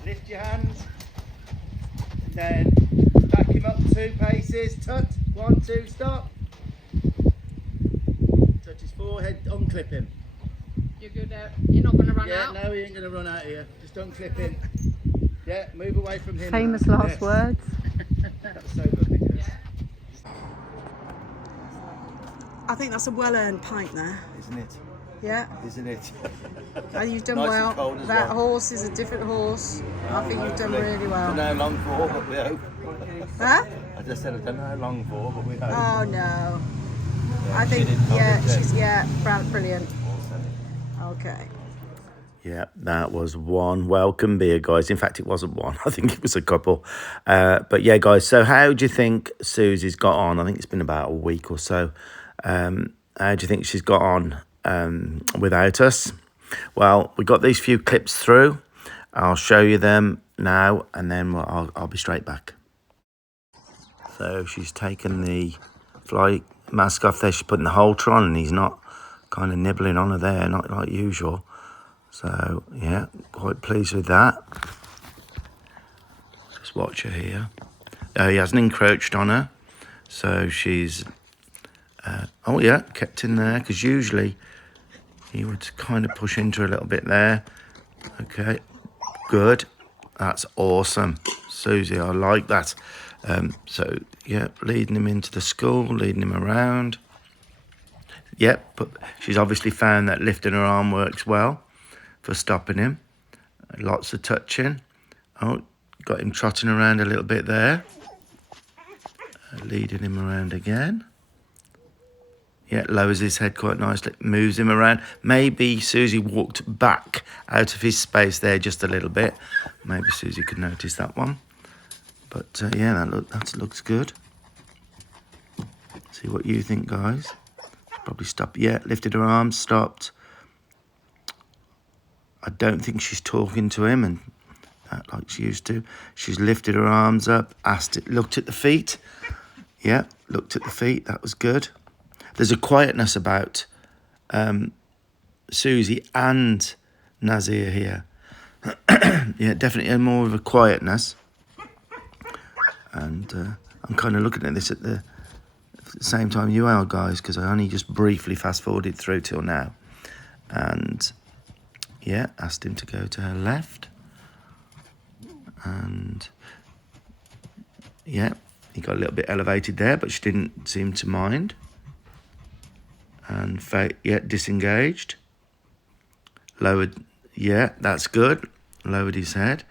Lift your hands. And then back him up 2 paces. Tut. 1, 2, stop. Touch his forehead. Unclip him. You're good out. You're not going to run Yeah, out. no, he ain't going to run out here. Just unclip him. Yeah, move away from him. Famous now. last Yes. words. That's so good. Because, I think that's a well-earned pint there. isn't it? Yeah. Isn't it? And you've done Nice well. and cold as That well. horse is a different horse. I think you've done really Don't well. know how long for, but we hope. Huh? I just said I don't know how long for, but we hope. Oh no. Yeah, I think she did brilliant. Awesome. Okay. Yeah, that was one welcome beer, guys. In fact, it wasn't one. I think it was a couple. But yeah, guys, so how do you think Susie's got on? I think it's been about a week or so. How do you think she's got on without us? Well, we got these few clips through. I'll show you them now, and then I'll be straight back. So she's taken the fly mask off there. She's putting the halter on, and he's not kind of nibbling on her there, not like usual. So, yeah, quite pleased with that. Just watch her here. He hasn't encroached on her. So she's... oh, yeah, kept in there. Because usually he would kind of push into her a little bit there. Okay, good. That's awesome. Susie, I like that. So, yeah, leading him into the school, leading him around. Yep, but she's obviously found that lifting her arm works well for stopping him. Lots of touching. Oh, got him trotting around a little bit there. Leading him around again. Yeah, lowers his head quite nicely, moves him around. Maybe Susie walked back out of his space there just a little bit. Maybe Susie could notice that one. But yeah, that looks good. See what you think, guys. Probably stop. Yeah, lifted her arms, stopped. I don't think she's talking to him and like she used to. She's lifted her arms up, looked at the feet. Yeah, looked at the feet. That was good. There's a quietness about Susie and Nazia here. Yeah, definitely more of a quietness. And I'm kind of looking at this at the same time you are, guys, because I only just briefly fast-forwarded through till now. And, yeah, asked him to go to her left. And, yeah, he got a little bit elevated there, but she didn't seem to mind. And, yeah, disengaged. Lowered, yeah, that's good. Lowered his head.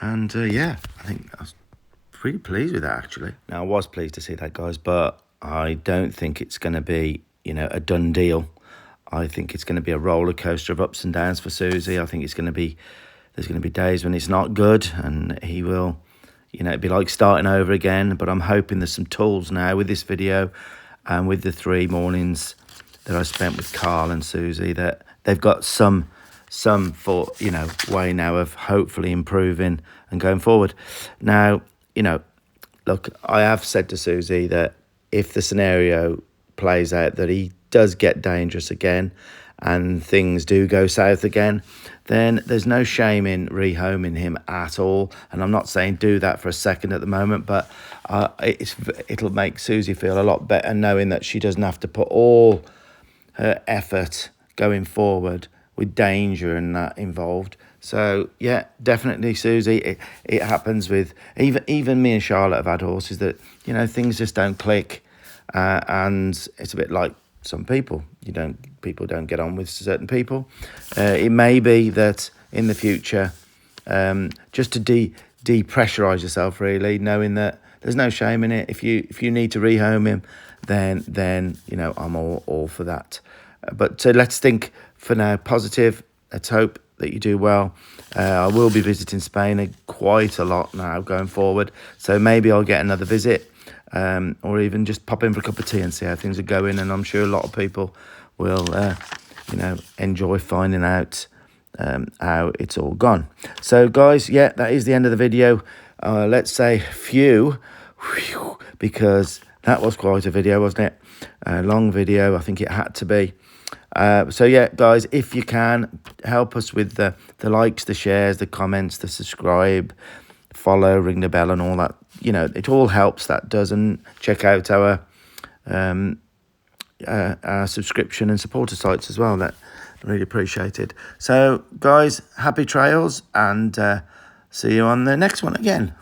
And, yeah, I think I was pretty pleased with that, actually. Now, I was pleased to see that, guys, but I don't think it's going to be, you know, a done deal. I think it's going to be a roller coaster of ups and downs for Susie. I think it's going to be, there's going to be days when it's not good, and he will, you know, it'd be like starting over again. But I'm hoping there's some tools now with this video and with the 3 mornings that I spent with Carl and Susie, that they've got some for, you know, way now of hopefully improving and going forward. Now, you know, look, I have said to Susie that if the scenario plays out that he does get dangerous again and things do go south again, then there's no shame in rehoming him at all. And I'm not saying do that for a second at the moment, but it'll make Susie feel a lot better knowing that she doesn't have to put all her effort going forward with danger and that involved. So yeah, definitely, Susie, it happens with even me and Charlotte have had horses that, you know, things just don't click, and it's a bit like some people. People don't get on with certain people. It may be that in the future, just to depressurize yourself, really, knowing that there's no shame in it. If you need to rehome him, then you know, I'm all for that. But so let's think for now positive. Let's hope that you do well. I will be visiting Spain quite a lot now going forward, so maybe I'll get another visit, or even just pop in for a cup of tea and see how things are going. And I'm sure a lot of people will, you know, enjoy finding out how it's all gone. So guys, yeah, that is the end of the video. Let's say phew, because that was quite a video, wasn't it? A long video. I think it had to be. So yeah, guys, if you can help us with the likes, the shares, the comments, the subscribe, follow, ring the bell and all that, you know, it all helps, that does. And check out our subscription and supporter sites as well. That really appreciated. So guys, happy trails, and see you on the next one again.